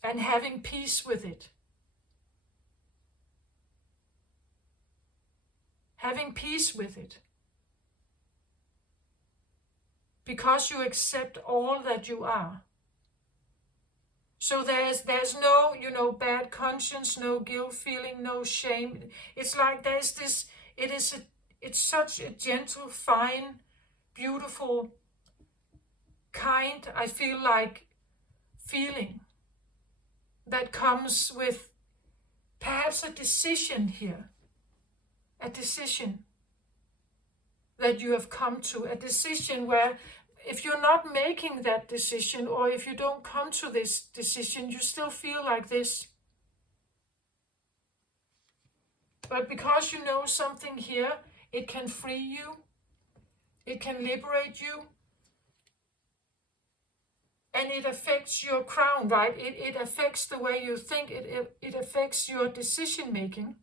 And having peace with it. Having peace with it. Because you accept all that you are. So there's no, bad conscience, no guilt feeling, no shame. It's like there's this, it's such a gentle, fine, beautiful, kind, I feel like, feeling that comes with perhaps a decision here. A decision that you have come to. A decision where if you're not making that decision, or if you don't come to this decision, you still feel like this. But because you know something here, it can free you. It can liberate you. And it affects your crown, right? It affects the way you think. It affects your decision making.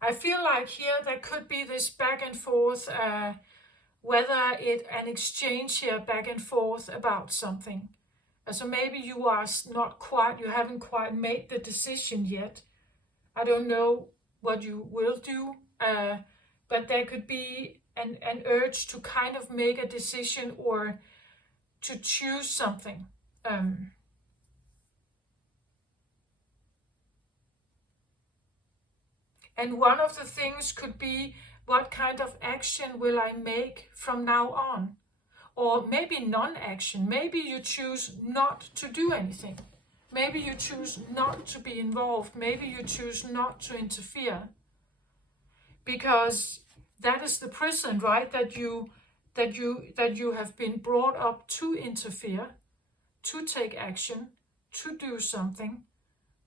I feel like here there could be this back and forth, whether an exchange here back and forth about something. So maybe you haven't quite made the decision yet. I don't know what you will do, but there could be an urge to kind of make a decision or to choose something. And one of the things could be, what kind of action will I make from now on? Or maybe non-action. Maybe you choose not to do anything. Maybe you choose not to be involved. Maybe you choose not to interfere. Because that is the prison, right? That you have been brought up to interfere, to take action, to do something,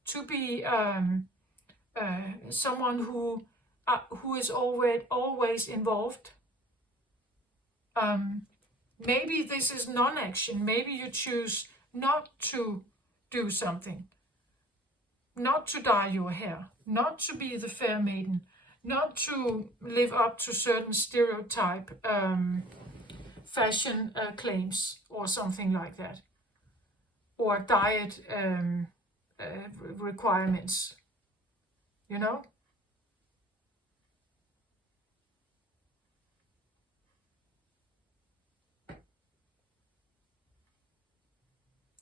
to be someone who is always involved. Maybe this is non-action. Maybe you choose not to do something. not to dye your hair, not to be the fair maiden, not to live up to certain stereotype fashion claims or something like that, or diet requirements, you know?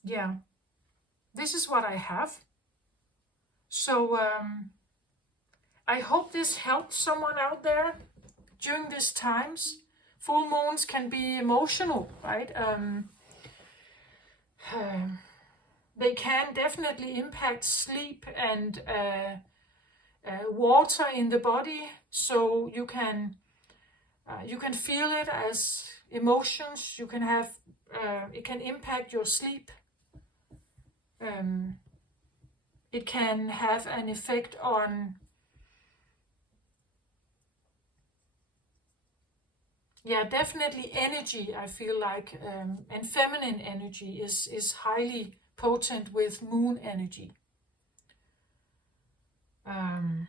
Yeah, this is what I have. So I hope this helped someone out there during these times. Full moons can be emotional, right? They can definitely impact sleep and water in the body, so you can feel it as emotions. You can have it can impact your sleep. It can have an effect on, yeah, definitely energy. I feel like, and feminine energy is highly potent with moon energy. I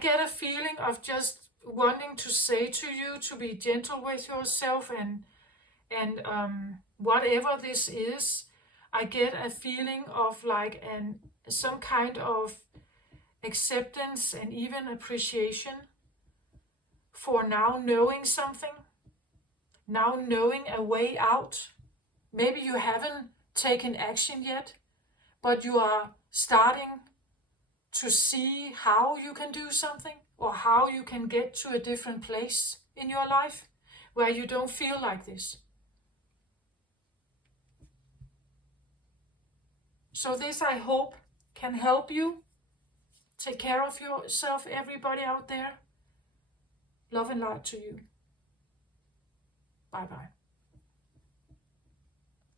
get a feeling of just wanting to say to you to be gentle with yourself, and whatever this is, I get a feeling of like some kind of acceptance and even appreciation for now knowing something, now knowing a way out. Maybe you haven't taken action yet, but you are starting to see how you can do something, or how you can get to a different place in your life where you don't feel like this. So this, I hope, can help you. Take care of yourself, everybody out there. Love and light to you. Bye bye.